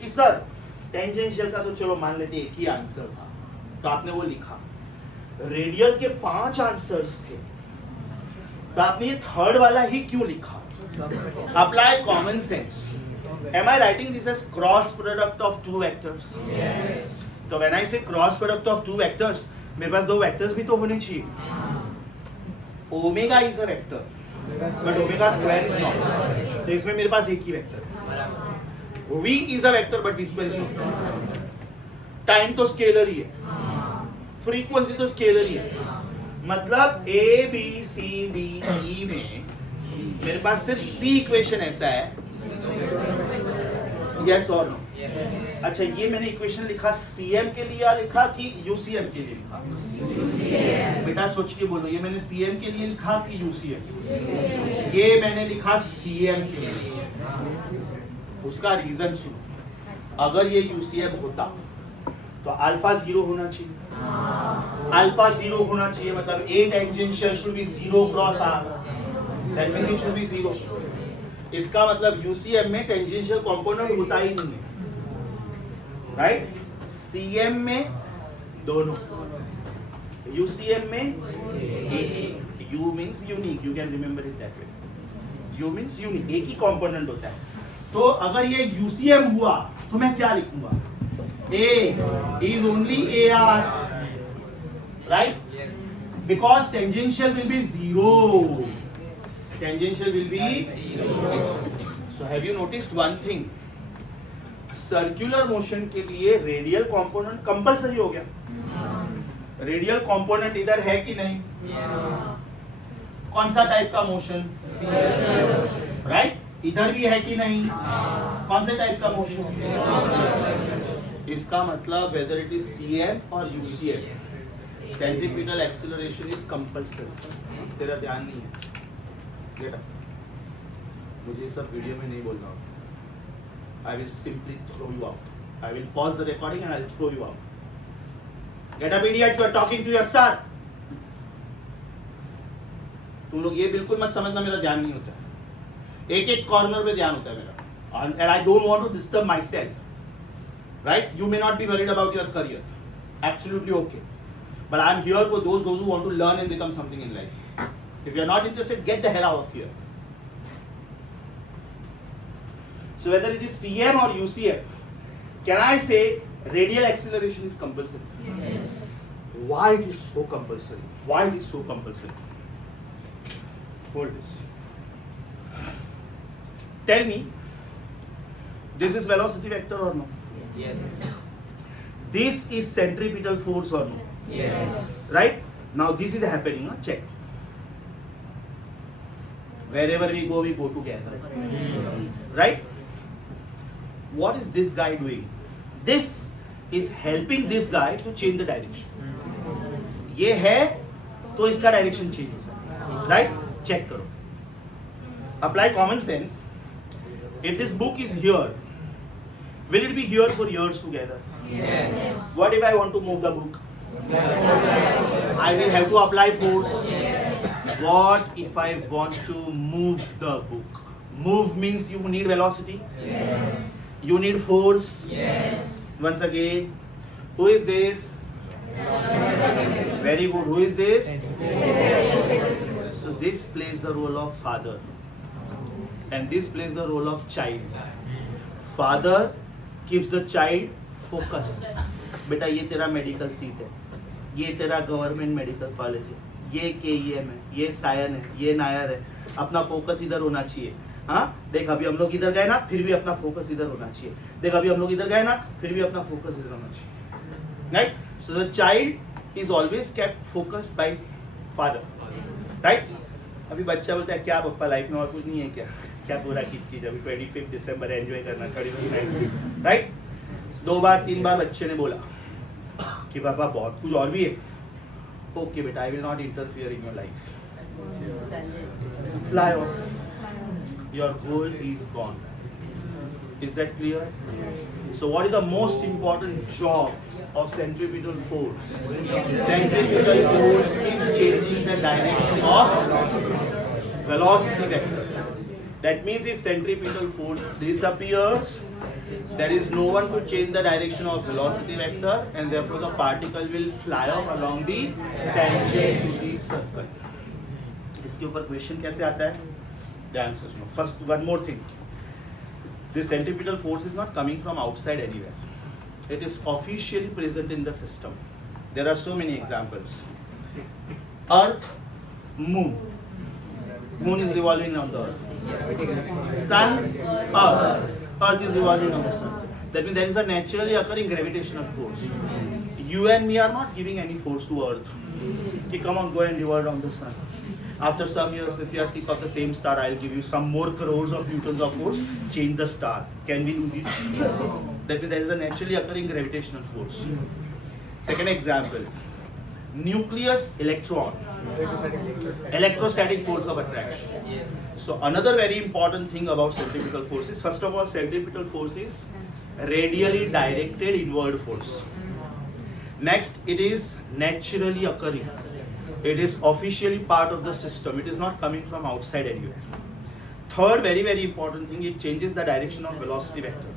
कि sir tangential का तो चलो मान लेते एक ही answer था, तो आपने वो लिखा. रेडियल के 5 आंसर्स थे, तो आपने ये थर्ड वाला ही क्यों लिखा? Apply common sense. Am I writing this as cross product of two vectors? Yes. So when I say cross product of two vectors, मेरे पास दो वेक्टर्स भी तो होने चाहिए. Omega is a vector, but omega square is not. तो इसमें मेरे पास एक ही वेक्टर है. V is a vector but V square is not. Time तो स्केलर ही है, फ्रीक्वेंसी तो स्केलर ही है. मतलब A B C D E में मेरे पास सिर्फ C इक्वेशन ऐसा है. यस और नो? अच्छा, ये मैंने इक्वेशन लिखा CM के लिए लिखा कि UCM के लिए लिखा? बेटा सोच के बोलो, ये मैंने CM के लिए लिखा कि UCM? ये मैंने लिखा CM के लिए. उसका रीजन सुनो. अगर ये UCM होता तो अल्फा 0 होना चाहिए. अल्फा 0 होना चाहिए मतलब A tangential should be 0 cross R. That means it should be 0. इसका मतलब UCM में टेंजेंशियल कंपोनेंट होता ही नहीं है. राइट? CM में दोनों, UCM में एक. U means unique, you can remember it that way. U means unique, एक ही कंपोनेंट होता है. तो अगर ये UCM हुआ तो मैं क्या लिखूंगा? A is only AR, right? Because tangential will be 0. Tangential will be 0. So have you noticed one thing? Circular motion के लिए रेडियल कंपोनेंट कंपलसरी हो गया. रेडियल कंपोनेंट इधर है कि नहीं? कौन सा टाइप का मोशन? राइट? इधर भी है कि नहीं? कौन से टाइप का मोशन? इसका मतलब वेदर इट इज CM और UCM, centripetal acceleration is compulsory. तेरा ध्यान नहीं है बेटा, मुझे ये सब वीडियो में नहीं बोलना होता. I will simply throw you out. I will pause the recording and I will throw you out. Get up, idiot! You are talking to your sir. तुम लोग ये बिल्कुल मत समझना मेरा ध्यान नहीं होता. एक एक कॉर्नर पे ध्यान होता है मेरा. And I don't want to disturb myself. Right? You may not be worried about your career. Absolutely okay. But I am here for those who want to learn and become something in life. If you are not interested, get the hell out of here. So whether it is CM or UCM, can I say radial acceleration is compulsory? Yes. Why it is so compulsory? Why it is so compulsory? Hold this. Tell me, this is velocity vector or no? Yes. This is centripetal force or no? Yes. Right? Now this is happening. Check. Wherever we go together. Right? What is this guy doing? This is helping this guy to change the direction. ये है तो इसका direction change होता है. Right? Check करो. Apply common sense. If this book is here, will it be here for years together? Yes. What if I want to move the book? I will have to apply force. What if I want to move the book? Move means you need velocity. Yes. You need force. Yes. Once again, who is this? Very good. Who is this? So this plays the role of father. And this plays the role of child. Father keeps the child focused. बेटा ये तेरा medical seat है, ये तेरा government medical college है, ये KEM है, ये सायन है, ये नायर है. अपना फोकस इधर होना चाहिए. हाँ देख, अभी हम लोग इधर गए ना, फिर भी अपना फोकस इधर होना चाहिए. देख, अभी हम लोग इधर गए ना, फिर भी अपना फोकस इधर होना चाहिए. Right? So the child is always kept focused by father. Right? अभी बच्चा बोलता है क्या पप्पा लाइफ में और कुछ नहीं है क्या, क्या पूरा खींच अभी 25 दिसंबर एंजॉय करना 31 राइट। 2 बार 3 बार बच्चे ने बोला कि पापा बहुत कुछ और भी है, ओके बेटा I will not interfere in your life, fly off, your goal is gone. Is that clear? So what is the most important job of centripetal force? Centripetal force is changing the direction of velocity vector. That means if centripetal force disappears, there is no one to change the direction of velocity vector, and therefore the particle will fly off along the tangent to the circle. इसके ऊपर question कैसे आता है? The answer is no. First, one more thing. This centripetal force is not coming from outside anywhere. It is officially present in the system. There are so many examples. Earth, Moon. Moon is revolving around the Earth. Sun, Earth. Earth is revolving around the Sun. That means there is a naturally occurring gravitational force. You and me are not giving any force to Earth. Okay, come on, go and revolve around the Sun. After some years, if you are sick of the same star, I'll give you some more crores of newtons of force, change the star. Can we do this? That means there is a naturally occurring gravitational force. Second example, nucleus, electron, electrostatic force of attraction. So another very important thing about centripetal force is, first of all, centripetal force is radially directed inward force. Next, it is naturally occurring. It is officially part of the system. It is not coming from outside anywhere. Third, very, very important thing, it changes the direction of velocity vector.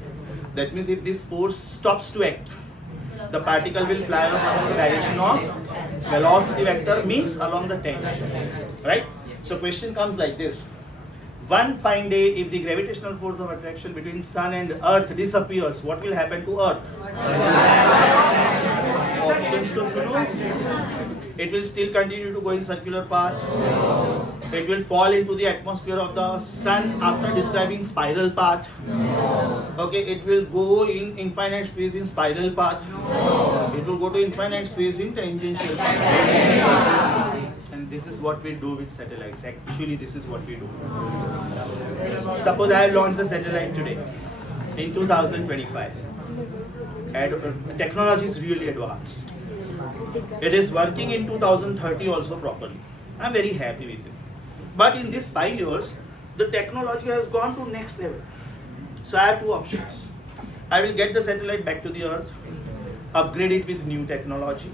That means if this force stops to act, the particle will fly off along the direction of velocity vector, means along the tangent. Right? So question comes like this. One fine day, if the gravitational force of attraction between Sun and Earth disappears, what will happen to Earth? Options to suno. It will still continue to go in circular path. It will fall into the atmosphere of the Sun after describing spiral path. Okay, it will go in infinite space in spiral path. It will go to infinite space in tangential path. And this is what we do with satellites. Actually, this is what we do. Suppose I have launched the satellite today in 2025. Technology is really advanced. It is working in 2030 also properly. I'm very happy with it. But in these 5 years, the technology has gone to next level. So I have two options. I will get the satellite back to the Earth, upgrade it with new technology,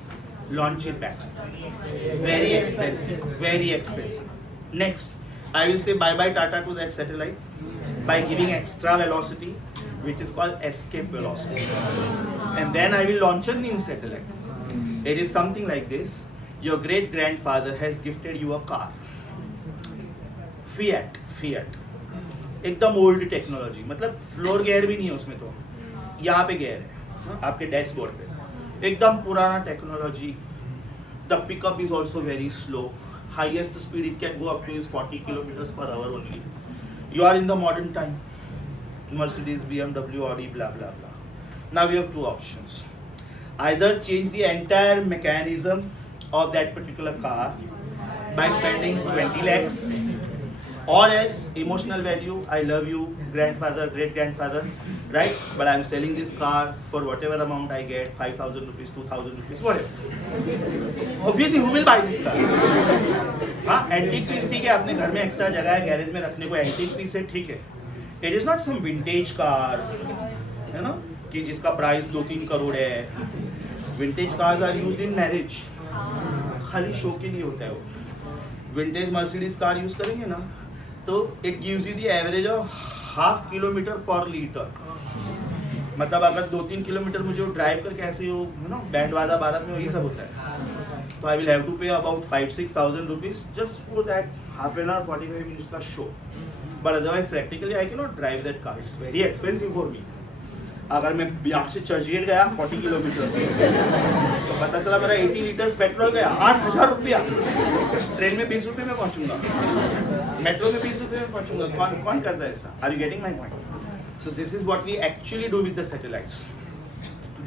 launch it back. Very expensive, very expensive. Next, I will say bye-bye Tata to that satellite by giving extra velocity, which is called escape velocity. And then I will launch a new satellite. It is something like this. Your great-grandfather has gifted you a car. Fiat. एकदम old technology, मतलब floor gear भी नहीं है उसमें, तो यहाँ पे gear है आपके डैशबोर्ड पे, एकदम पुराना technology. The pickup is also very slow. Highest speed it can go up to is 40 kilometres per hour only. You are in the modern time. Mercedes, BMW, Audi, blah blah blah. Now we have two options. Either change the entire mechanism of that particular car by spending 20 lakhs, or else emotional value, I love you, grandfather, great grandfather, right? But I'm selling this car for whatever amount I get, 5,000 rupees, 2,000 rupees, whatever. Obviously, who will buy this car? हाँ, antique piece ठीक है, अपने घर में extra जगह है garage में रखने को, एंटीक पीस है, ठीक है. It is not some vintage car, है ना, कि जिसका प्राइस 2-3 करोड़ है. Vintage cars are used in marriage. खाली शो के लिए होता है वो. Vintage Mercedes car यूज करेंगे ना, तो it gives you the average of 0.5 kilometer per liter. मतलब अगर 2-3 किलोमीटर मुझे ड्राइव करके ऐसे हो, है ना, बैंड वादा भारत में वही सब होता है, तो I will have to pay about 5,000-6,000 rupees just for that half an hour, 45 minutes का show. But otherwise, practically, I cannot drive that car. It's very expensive for me. अगर मैं यहाँ से चर्चगेट गया 40 किलोमीटर, तो पता चला मेरा 80 लीटर्स पेट्रोल गया, 8,000 रुपया. ट्रेन में 20 रुपये में पहुँचूंगा, मेट्रो में 20 रुपये में पहुँचूंगा. कौन करता है ऐसा? Are you getting my point? So this is what we actually do with the satellites.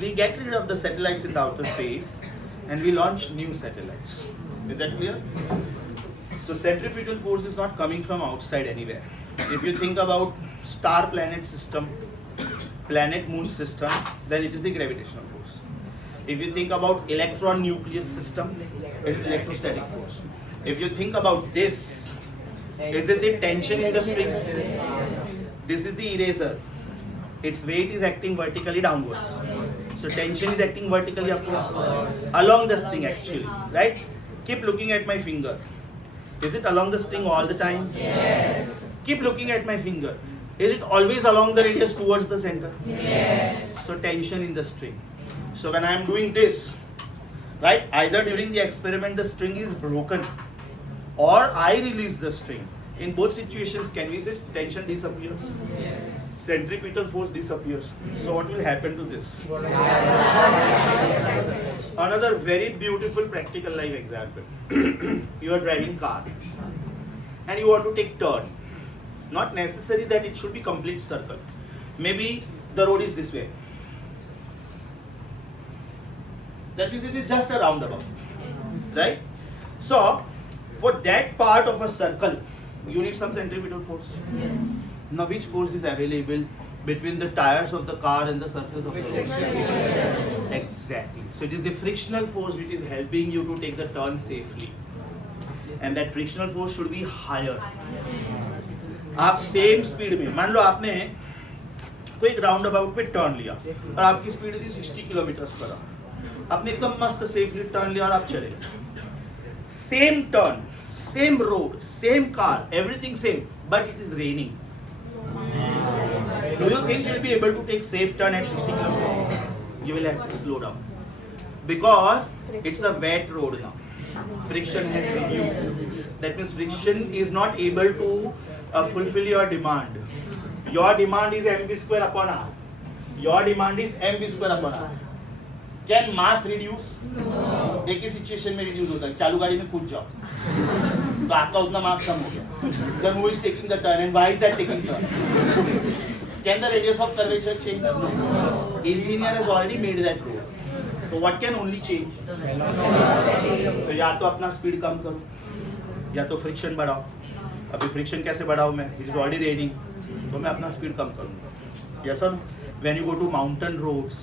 We get rid of the satellites in the outer space and we launch new satellites. Is that clear? So centripetal force is not coming from outside anywhere. If you think about star planet system, planet moon system, then it is the gravitational force. If you think about electron nucleus system, it is electrostatic force. If you think about this, is it the tension in the string? This is the eraser. Its weight is acting vertically downwards. So tension is acting vertically upwards along the string actually, right? Keep looking at my finger. Is it along the string all the time? Yes. Keep looking at my finger. Is it always along the radius towards the center? Yes. So tension in the string. So when I am doing this, right, either during the experiment the string is broken or I release the string. In both situations, can we say tension disappears? Yes. Centripetal force disappears. So what will happen to this? Another very beautiful practical life example. You are driving car and you want to take turn. Not necessary that it should be complete circle. Maybe the road is this way. That means it is just a roundabout, right? So for that part of a circle, you need some centripetal force. Yes. Now which force is available between the tires of the car and the surface of the road? Exactly. So it is the frictional force which is helping you to take the turn safely. And that frictional force should be higher. आप same speed में, मान लो आपने कोई एक round about पे turn लिया और आपकी स्पीड थी 60 किलोमीटर पर आवर. आपने एकदम मस्त सेफली टर्न लिया और आप चले. Same turn, same road, same car, everything same, but it is raining. Do you think you will be able to take safe turn at 60 kilometers? You will have to slow down because it's a wet road now. Friction has reduced. That means friction is not able to fulfill your demand. Your demand is mv square upon r. Your demand is mv square upon r. Can mass reduce? No. एक ही situation में reduce होता है. चालू गाड़ी में कूद जाओ तो आपका उतना मास कम हो गया. Then who is taking the turn and why is that taking turn? Can the radius of curvature change? No. Engineer has already made that road. So what can only change? तो या तो अपना स्पीड कम करो या तो friction बढ़ाओ. अभी friction कैसे बढ़ाऊं मैं? It is already raining. तो मैं अपना स्पीड कम करूंगा. Yes or no? When you go to mountain roads,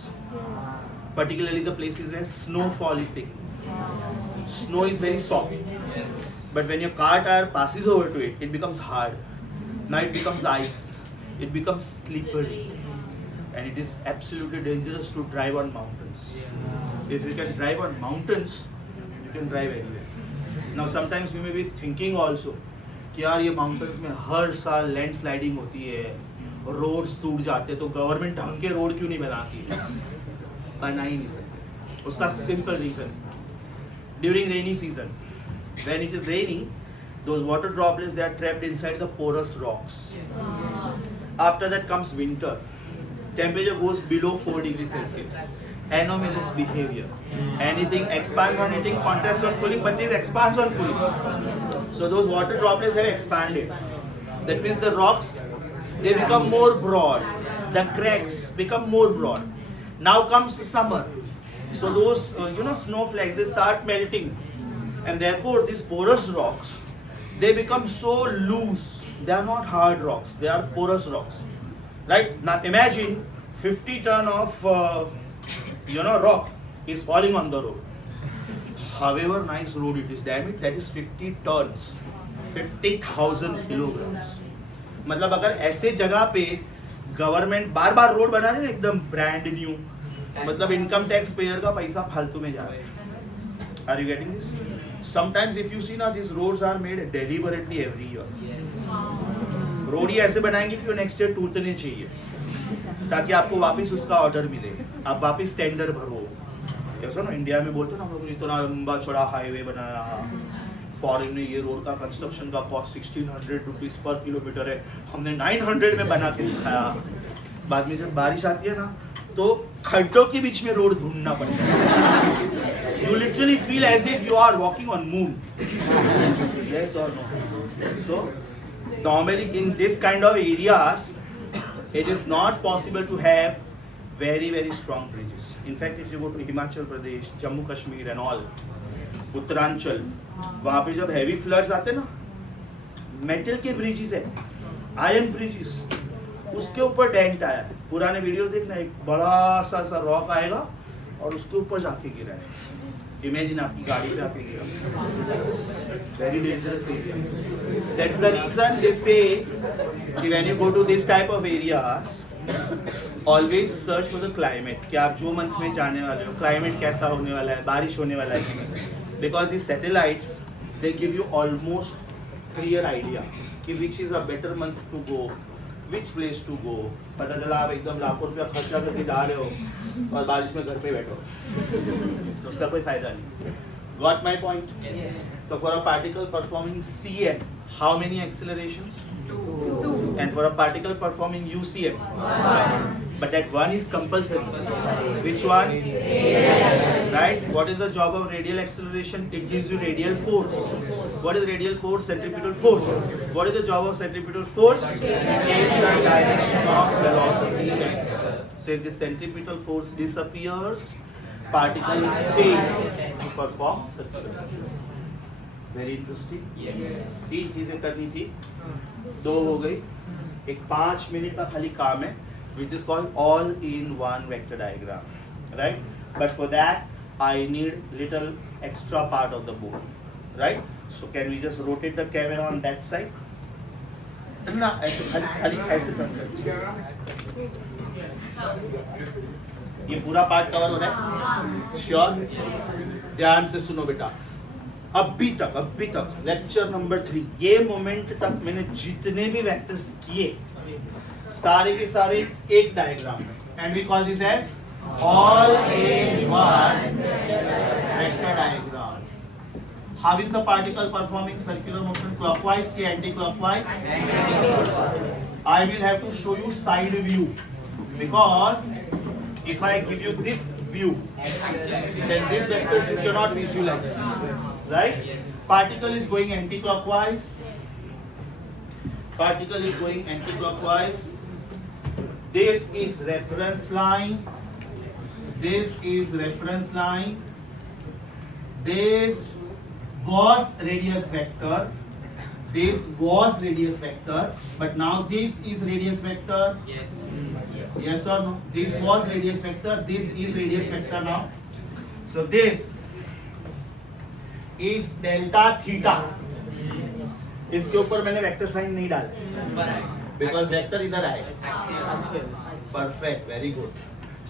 particularly the places where snowfall is taking. Snow is very soft. But when your car tire passes over to it, it becomes hard. Now it becomes ice. It becomes slippery. And it is absolutely dangerous to drive on mountains. If you can drive on mountains, you can drive anywhere. Now sometimes you may be thinking also, कि यार ये mountains में हर साल landsliding होती है, roads टूट जाते, तो गवर्नमेंट ढंग के रोड क्यों नहीं बनाती? बना ही नहीं सकते. उसका simple reason, during rainy season, when it is raining, those water droplets, they are trapped inside the porous rocks. After that comes winter. Temperature goes below 4 degrees Celsius. Anomalous behavior. Anything expands on anything, contracts on cooling, but this expands on cooling. So those water droplets have expanded. That means the rocks, they become more broad. The cracks become more broad. Now comes summer. So those, snowflakes, they start melting. And therefore, these porous rocks, they become so loose. They are not hard rocks. They are porous rocks. Right? Now imagine 50 ton of, rock is falling on the road. However nice road it is, damn it, that is 50 tons. 50,000 kilograms. मतलब अगर ऐसे जगह पे government बार बार road बना रही है एकदम brand new, मतलब इनकम टैक्स पेयर का पैसा फालतू में जा रहा है. Are you getting this? Sometimes if you see now, these roads are made deliberately every year. Road ही ऐसे बनाएंगे कि वो नेक्स्ट ईयर टूटने चाहिए ताकि आपको वापस उसका ऑर्डर मिले, आप वापस टेंडर भरो. ऐसा ना इंडिया में बोलते ना हम लोग, इतना लंबा चौड़ा हाईवे बनाया, फॉरेन में ये रोड का कंस्ट्रक्शन का कॉस्ट 1600 रुपीज पर किलोमीटर है, हमने 900 में बना के दिखाया. बाद में जब बारिश आती है ना तो खड्डों के बीच में रोड ढूंढना पड़ता है. You literally feel as if you are walking on moon. Yes or no? So normally in this kind of areas, it is not possible to have very, very strong bridges. In fact, if you go to Himachal Pradesh, Jammu Kashmir and all, Uttaranchal, वहां पे जब heavy floods आते ना, metal के bridges है, iron bridges, उसके ऊपर dent आया है। पुराने वीडियोस देखना, एक बड़ा सा रॉक आएगा और उसके ऊपर जाके गिरा है। इमेजिन आपकी गाड़ी पे आके गिरा। Very dangerous areas. That's the reason they say कि when you go to this type of areas always search for the climate, कि आप जो मंथ में जाने वाले हो क्लाइमेट कैसा होने वाला है, बारिश होने वाला है कि नहीं, because the satellites they give you almost clear idea कि which is a better month to go, which place to go. पता चला आप एकदम लाखों रुपया खर्चा करके जा रहे हो और बारिश में घर पे बैठो तो उसका कोई फायदा नहीं। Got my point? So for a particle performing CM, how many accelerations? 2. And for a particle performing UCM? 1. But that one is compulsory. Which one? Right? What is the job of radial acceleration? It gives you radial force. What is radial force? Centripetal force. What is the job of centripetal force? Change the direction of velocity vector. So if the centripetal force disappears, particle fails to perform circular motion. Very interesting. 3 चीजें करनी थी, 2 हो गई। एक 5 minute का खाली काम है which is called all in one vector diagram, right? But for that I need little extra part of the board, right? So can we just rotate the camera on that side ना, ऐसे खाली ऐसे turn कर। ये पूरा part cover हो रहा है? श्योर? ध्यान से सुनो बेटा। अभी तक लेक्चर नंबर 3 ये मोमेंट तक मैंने जितने भी वेक्टर्स किए सारे के सारे एक डायग्राम में, and we call this as all in one vector diagram. How is the particle performing circular motion, clockwise कि anti clockwise? I will have to show you side view, because if I give you this view, then this vectors you cannot visualize, right? Particle is going anti-clockwise. Particle is going anti-clockwise. This is reference line. This is reference line. This was radius vector. This was radius vector, but now this is radius vector. Yes or no? This was radius vector, this is radius vector now. So this is delta theta. इसके ऊपर मैंने vector sign नहीं डाला because vector इधर आएगा। Perfect, very good.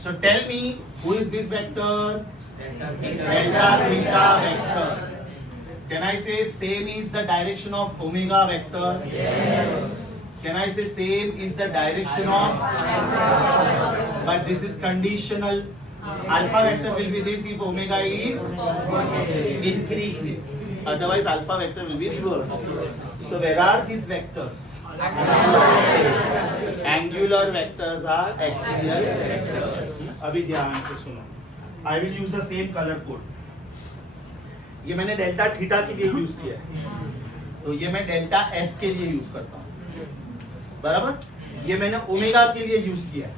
So tell me, who is this vector? Delta theta vector. Can I say same is the direction of omega vector? Yes. Can I say same is the direction of? But this is conditional. Alpha vector will be this if omega is increasing. Otherwise, alpha vector will be reversed. So where are these vectors? Angular vectors are axial vectors. अभी ध्यान से सुनो. I will use the same color code. ये मैंने delta theta के लिए use किया है, तो ये मैं डेल्टा एस के लिए यूज करता हूँ, बराबर? ये मैंने ओमेगा के लिए यूज किया है,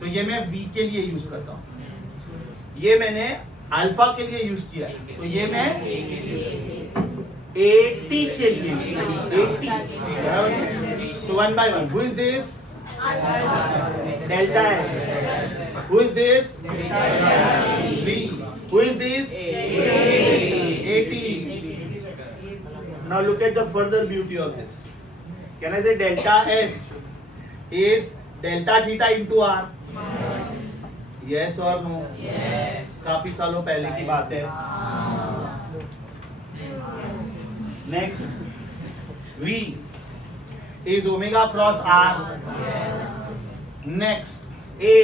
तो ये मैं वी के लिए यूज करता हूँ। ये मैंने अल्फा के लिए यूज किया है, तो ये मैं एटी के लिए यूज करता हूँ। 80, बराबर? तो 1 by 1, who is this? Delta S. Who is this? V. Who is this? 80. Now look at the further beauty of this. Can I say delta S is delta theta into R? Yes or no? Yes. काफी सालों पहले की बात है। Next, V is omega cross R. Next, A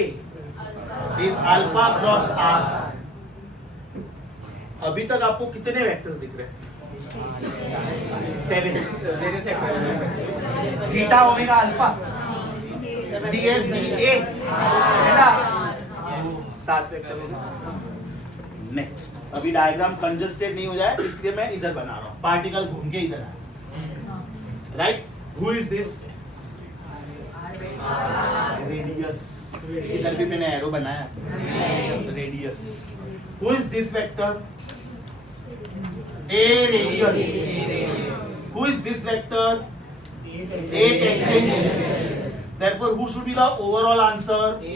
is alpha cross R. अभी तक आपको कितने वेक्टर्स दिख रहे हैं? 7. थीटा ओमेगा अल्फा डीएस ए है ना, 7 वेक्टर। नेक्स्ट, अभी डायग्राम कंजस्टेड नहीं हो जाए इसलिए मैं इधर बना रहा हूँ, पार्टिकल घूम के इधर आए, right? Who is this? Radius. इधर भी मैंने एरो बनाया, radius. Who is this vector? A radial. Who is this vector? A tangential. Therefore, who should be the overall answer? A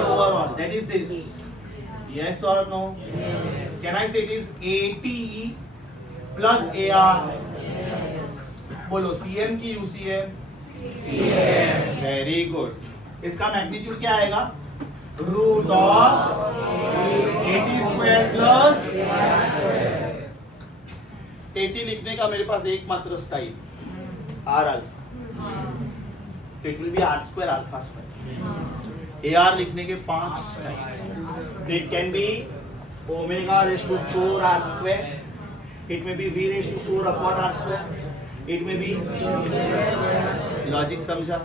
overall. That is this. Yes or no? Yes. Can I say it is ATE plus AR? बोलो CM की UCM? CM. Very good. इसका magnitude क्या आएगा? Root of 80 square plus 80 लिखने का मेरे पास एकमात्र स्टाइल आर अल्फा, तो it will be R square alpha square. AR लिखने के 5 style. It can be omega raise to 4 R square, it may be V raise to 4 upon R square, it may be. Logic समझा?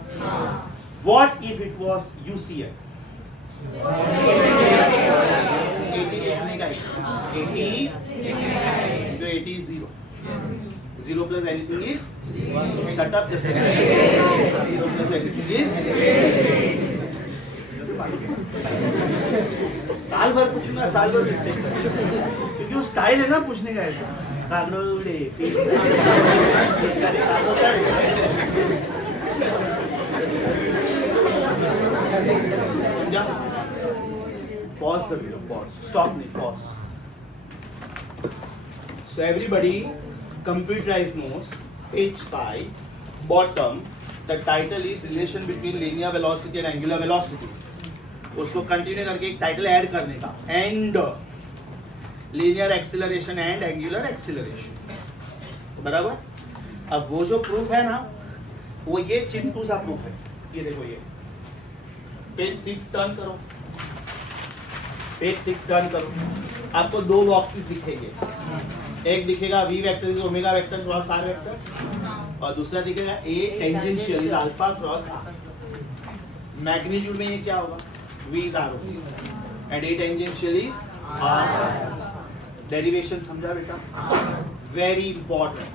What if it was UCM? 80 लिखने का 80 तो 80 is 0. 0 plus anything is shut up just 0 plus anything is. साल भर पूछूंगा, साल भर mistake क्योंकि वो स्टाइल है ना पूछने का. ऐसा कागड़ोड़े फिश समझा? Pause the video. Pause. Stop me. Pause. So everybody, computerized knows page 5, bottom. The title is relation between linear velocity and angular velocity. उसको कंटिन्यू करके एक टाइटल ऐड करने का, and linear acceleration and angular acceleration. बराबर. अब वो जो proof है ना, वो ये चिंटू सा प्रूफ है. ये देखो, ये पेज 6 टर्न करो. पेज 6 टर्न करो. आपको 2 बॉक्सेस दिखेंगे. एक दिखेगा V vector is omega vector cross R vector, और दूसरा दिखेगा A tangential is alpha cross R. Magnitude में ये क्या होगा? V is R and A tangential is R. Derivation समझा बेटा? Very important.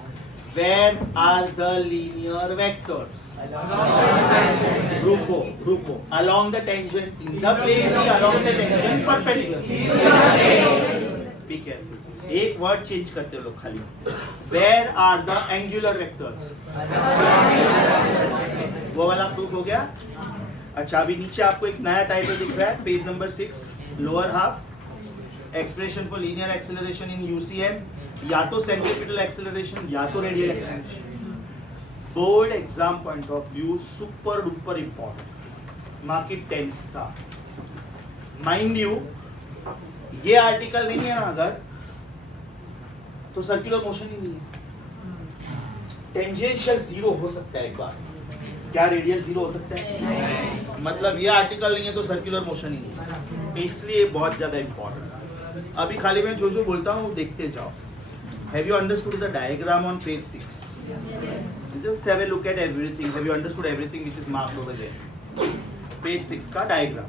Where are the linear vectors? रुको. Along the tangent, in the plane, along the tangent, perpendicular. Be careful. एक word change करते हो लोग खाली. Where are the angular vectors? वो वाला प्रूफ हो गया. अच्छा, अभी नीचे आपको एक नया टाइटल दिख रहा है, page number 6, lower half, expression for linear acceleration in UCM. या तो सेंट्रीपिटल एक्सेलरेशन या तो radial acceleration. Board exam point of view super duper important. Mark it 10 star. Mind you, ये आर्टिकल नहीं है ना अगर, तो सर्कुलर मोशन ही नहीं है. टेंजेंशियल 0 हो सकता है एक बार, क्या रेडियल 0 हो सकता है? मतलब ये आर्टिकल नहीं है तो सर्कुलर मोशन ही नहीं है. इसलिए बहुत ज्यादा इंपॉर्टेंट. अभी खाली मैं जो बोलता हूँ देखते जाओ. Have you understood the diagram on page 6? Yes. Just have a look at everything. Have you understood everything which is marked over there? Page 6 का diagram.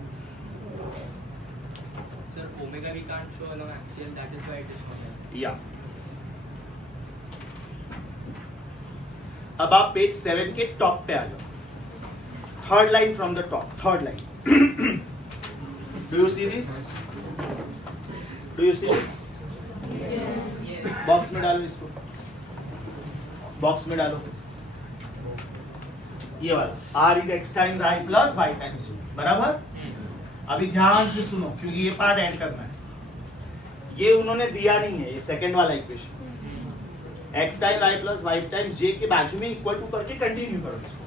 Sir, omega we can't show along axial. That is why it is shown here. Yeah. अब आप page 7 के top पे आ जाओ. Third line from the top. Third line. Do you see this? Box में डालो इसको. Box में डालो. ये वाला R is x times I plus y times u. बराबर. अभी ध्यान से सुनो क्योंकि ये पार्ट ऐड करना है. ये उन्होंने दिया नहीं है, ये सेकंड वाला equation. x times I plus y times j के बाजू में इक्वल टू करके कंटिन्यू करो इसको.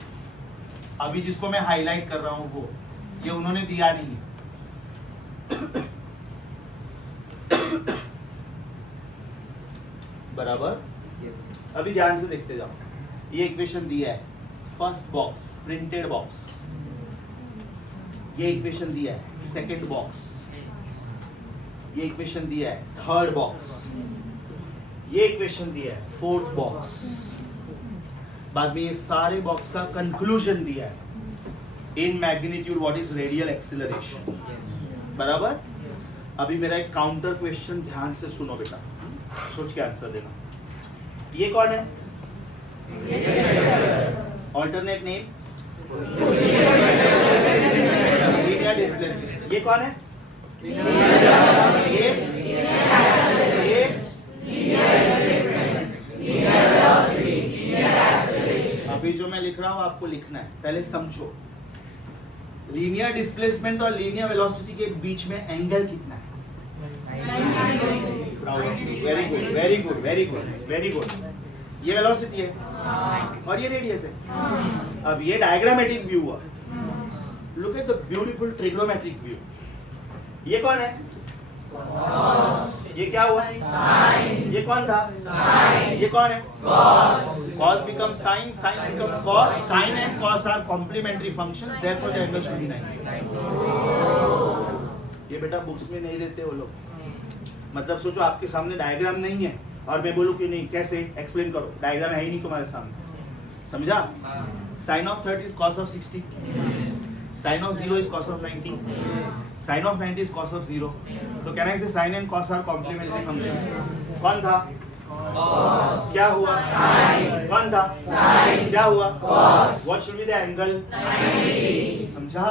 अभी जिसको मैं हाईलाइट कर रहा हूं वो, ये उन्होंने दिया नहीं है. बराबर. अभी ध्यान से देखते जाओ. ये इक्वेशन दिया है फर्स्ट बॉक्स, प्रिंटेड बॉक्स. ये इक्वेशन दिया है सेकंड बॉक्स. ये इक्वेशन दिया है थर्ड बॉक्स. ये इक्वेशन दिया है फोर्थ बॉक्स. बाद में ये सारे बॉक्स का कंक्लूजन दिया है in magnitude what is radial acceleration. बराबर. अभी मेरा एक काउंटर क्वेश्चन ध्यान से सुनो बेटा, सोच के आंसर देना. ये कौन है? Alternate name linear displacement. ये कौन है? ये अभी जो मैं लिख रहा हूँ आपको लिखना है, पहले समझो। लीनियर डिस्प्लेसमेंट और लीनियर वेलोसिटी के बीच में एंगल कितना है? Proud of you, very good very good very good very good. ये वेलोसिटी है और ये रेडियस है। अब ये डायग्रामेटिक व्यू हुआ। Look at the beautiful trigonometric view. ये कौन है? ये क्या हुआ? ये कौन था? ये कौन है? Cos becomes sin, sin becomes cos. Sin and cos are complementary functions, therefore the angle should be 90. ये बेटा बुक्स में नहीं देते वो लोग। मतलब सोचो आपके सामने डायग्राम नहीं है और मैं बोलूँ कि नहीं, कैसे एक्सप्लेन करो, डायग्राम है ही नहीं तुम्हारे सामने, समझा? Sin of 30 is cos of 60, sin of 0 is cos of 90, sin of 90 is cos of 0. तो कैन आई से sin and cos are complementary functions? कौन था? क्या हुआ? कौन था? क्या हुआ? What should be the angle? 90. समझा?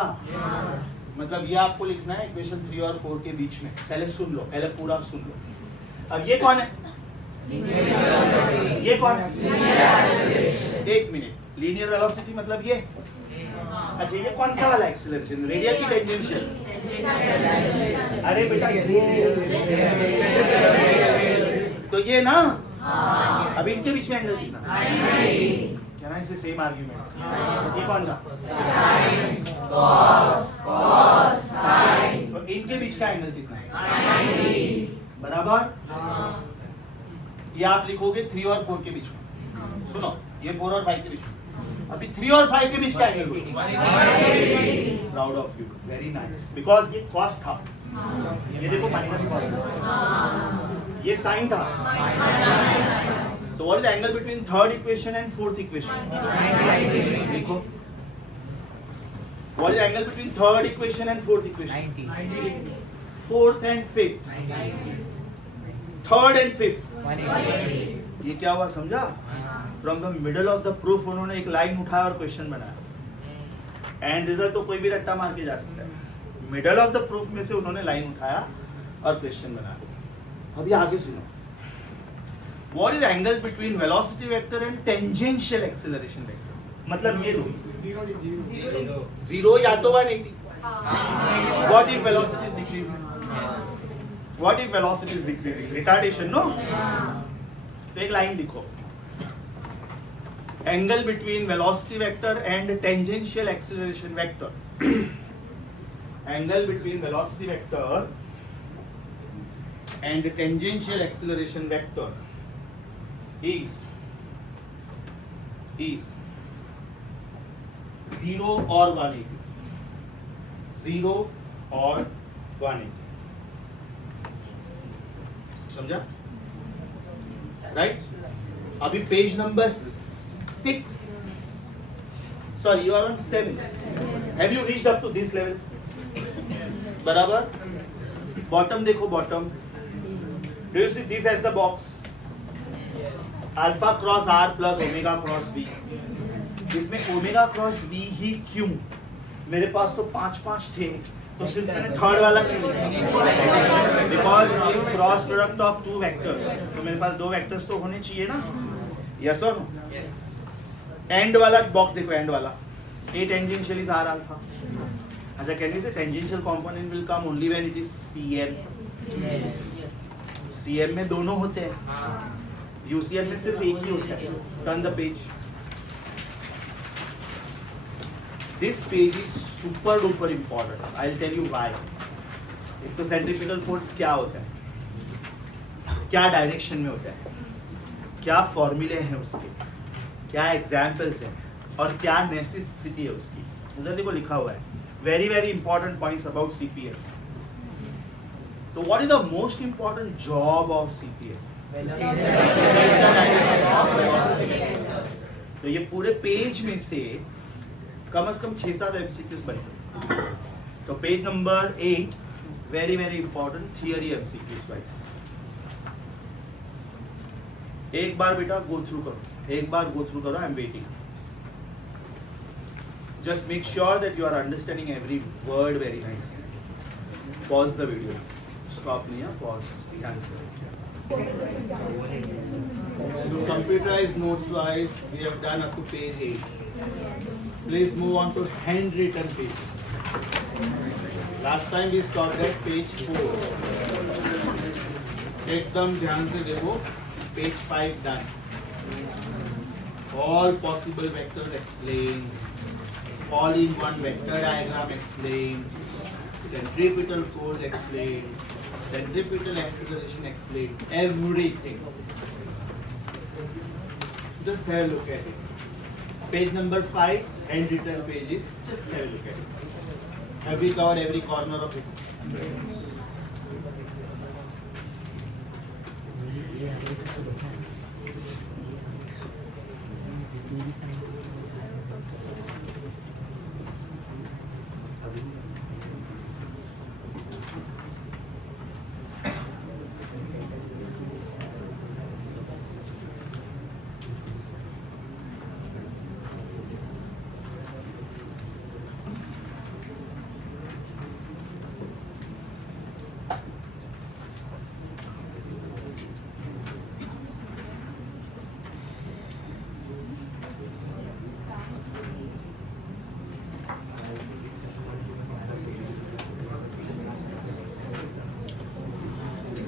मतलब ये आपको लिखना है इक्वेशन 3 और 4 के बीच में। पहले सुन लो, पहले पूरा सुन लो। अब ये कौन है? ये कौन है? एक मिनट, लीनियर वेलोसिटी मतलब ये। अच्छा, ये कौन सा वाला एक्सीलरेशन, रेडियल की टेंजेंशियल? अरे बेटा ये तो ये ना। अब इनके बीच में एंगल कितना? क्या ना, इसे सेम आर्ग्यूमेंट। ये कौन था? तो इनके बीच का एंगल कितना है? बराबर। ये आप लिखोगे 3 और 4 के बीच में। सुनो, ये 4 और 5 के बीच में। अभी 3 और 5 के बीच का angle proud of you, very nice. Because ये कॉस था, ये देखो माइनस कॉस, ये साइन था। तो what is the angle between third equation and fourth equation? लिखो, what is the angle between third equation and fourth equation? 90. Fourth and fifth, third and fifth, ये क्या हुआ समझा? From the middle of the proof उन्होंने एक line उठाया और question बनाया। एंड रिजल्ट तो कोई भी रट्टा मार के जा सकता है। मिडल ऑफ द प्रूफ में से उन्होंने लाइन उठाया और क्वेश्चन बनाया। अभी आगे सुनो, what is angle between velocity vector and tangential acceleration vector? मतलब ये दो, जीरो या तो 180। What if velocity is decreasing? What if velocity is decreasing? Retardation, no? तो एक लाइन लिखो, angle between velocity vector and tangential acceleration vector. Angle between velocity vector and the tangential acceleration vector is 0 or 180. 0 or 180. समझा? Right? अभी page number 6, sorry, you are on 7. Have you reached up to this level? बराबर? Bottom देखो, bottom. Do you see this as the box? Alpha cross R plus omega cross V. इसमें omega cross V ही क्यों? मेरे पास तो 5 थे, तो सिर्फ मैंने थर्ड वाला क्यों? Because it is cross product of 2 vectors. तो मेरे पास 2 वेक्टर्स तो होने चाहिए ना? Yes or no? Yes. And वाला बॉक्स देखो, एंड वाला A tangential is R alpha. अच्छा, can you say tangential component will come only when it is CM? CM में दोनों होते हैं, UCM में सिर्फ एक ही होता है। Turn the page. This page is super duper important. I'll tell you why. एक तो सेंट्रीफ्यूगल फोर्स क्या होता है, क्या डायरेक्शन में होता है, क्या फॉर्मूले हैं उसके, क्या एग्जाम्पल्स हैं और क्या नेसेसिटी है उसकी। उधर देखो लिखा हुआ है, very very important points about CPF. तो what is the most important job of CPF? तो ये पूरे पेज में से कम 6-7 MCQs बन सकते। तो page number 8, very very important theory MCQs wise. एक बार बेटा गो थ्रू करो, I am waiting. Just make sure that you are understanding every word very nicely. Pause the video. Stop नहीं है, pause. The answer. So computerized notes wise, we have done up to page 8. Please move on to handwritten pages. Last time we stopped at page 4. एकदम ध्यान से देखो, page 5 done. All possible vectors explained. All in one vector diagram explained. Centripetal force explained. Centripetal acceleration explained. Everything. Just have a look at it. Page number 5, handwritten pages. Just have a look at it. Have we covered every corner of it?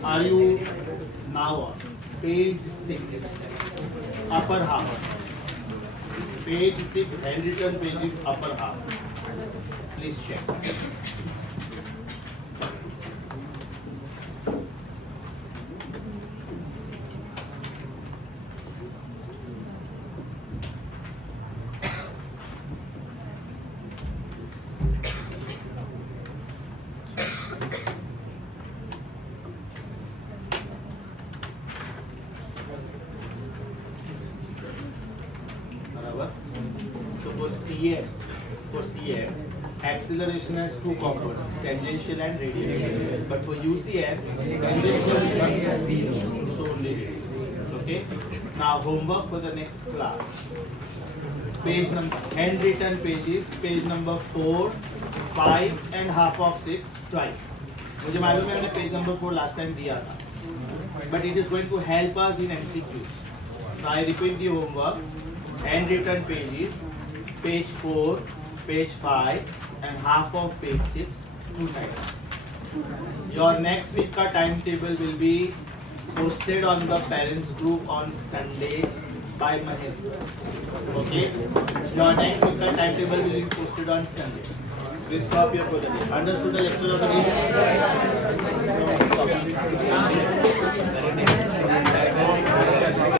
Are you now on page 6, upper half? Page 6, handwritten pages, upper half. Please check. So for CF, acceleration has two components, tangential and radial. But for UCF, tangential becomes 0, so only radial. Okay? Now homework for the next class. Page number, handwritten pages, page number 4, 5 and half of 6 twice. मुझे मालूम है मैंने page number 4 last time दिया था, but it is going to help us in MCQs. So I repeat the homework. Handwritten pages, page 4, page 5 and half of page 6 2 times. Your next week ka timetable will be posted on the parents group on Sunday by Mahesh. Okay? Your next week ka timetable will be posted on Sunday. We'll stop here for the day. Understood the lecture of the day? Stop.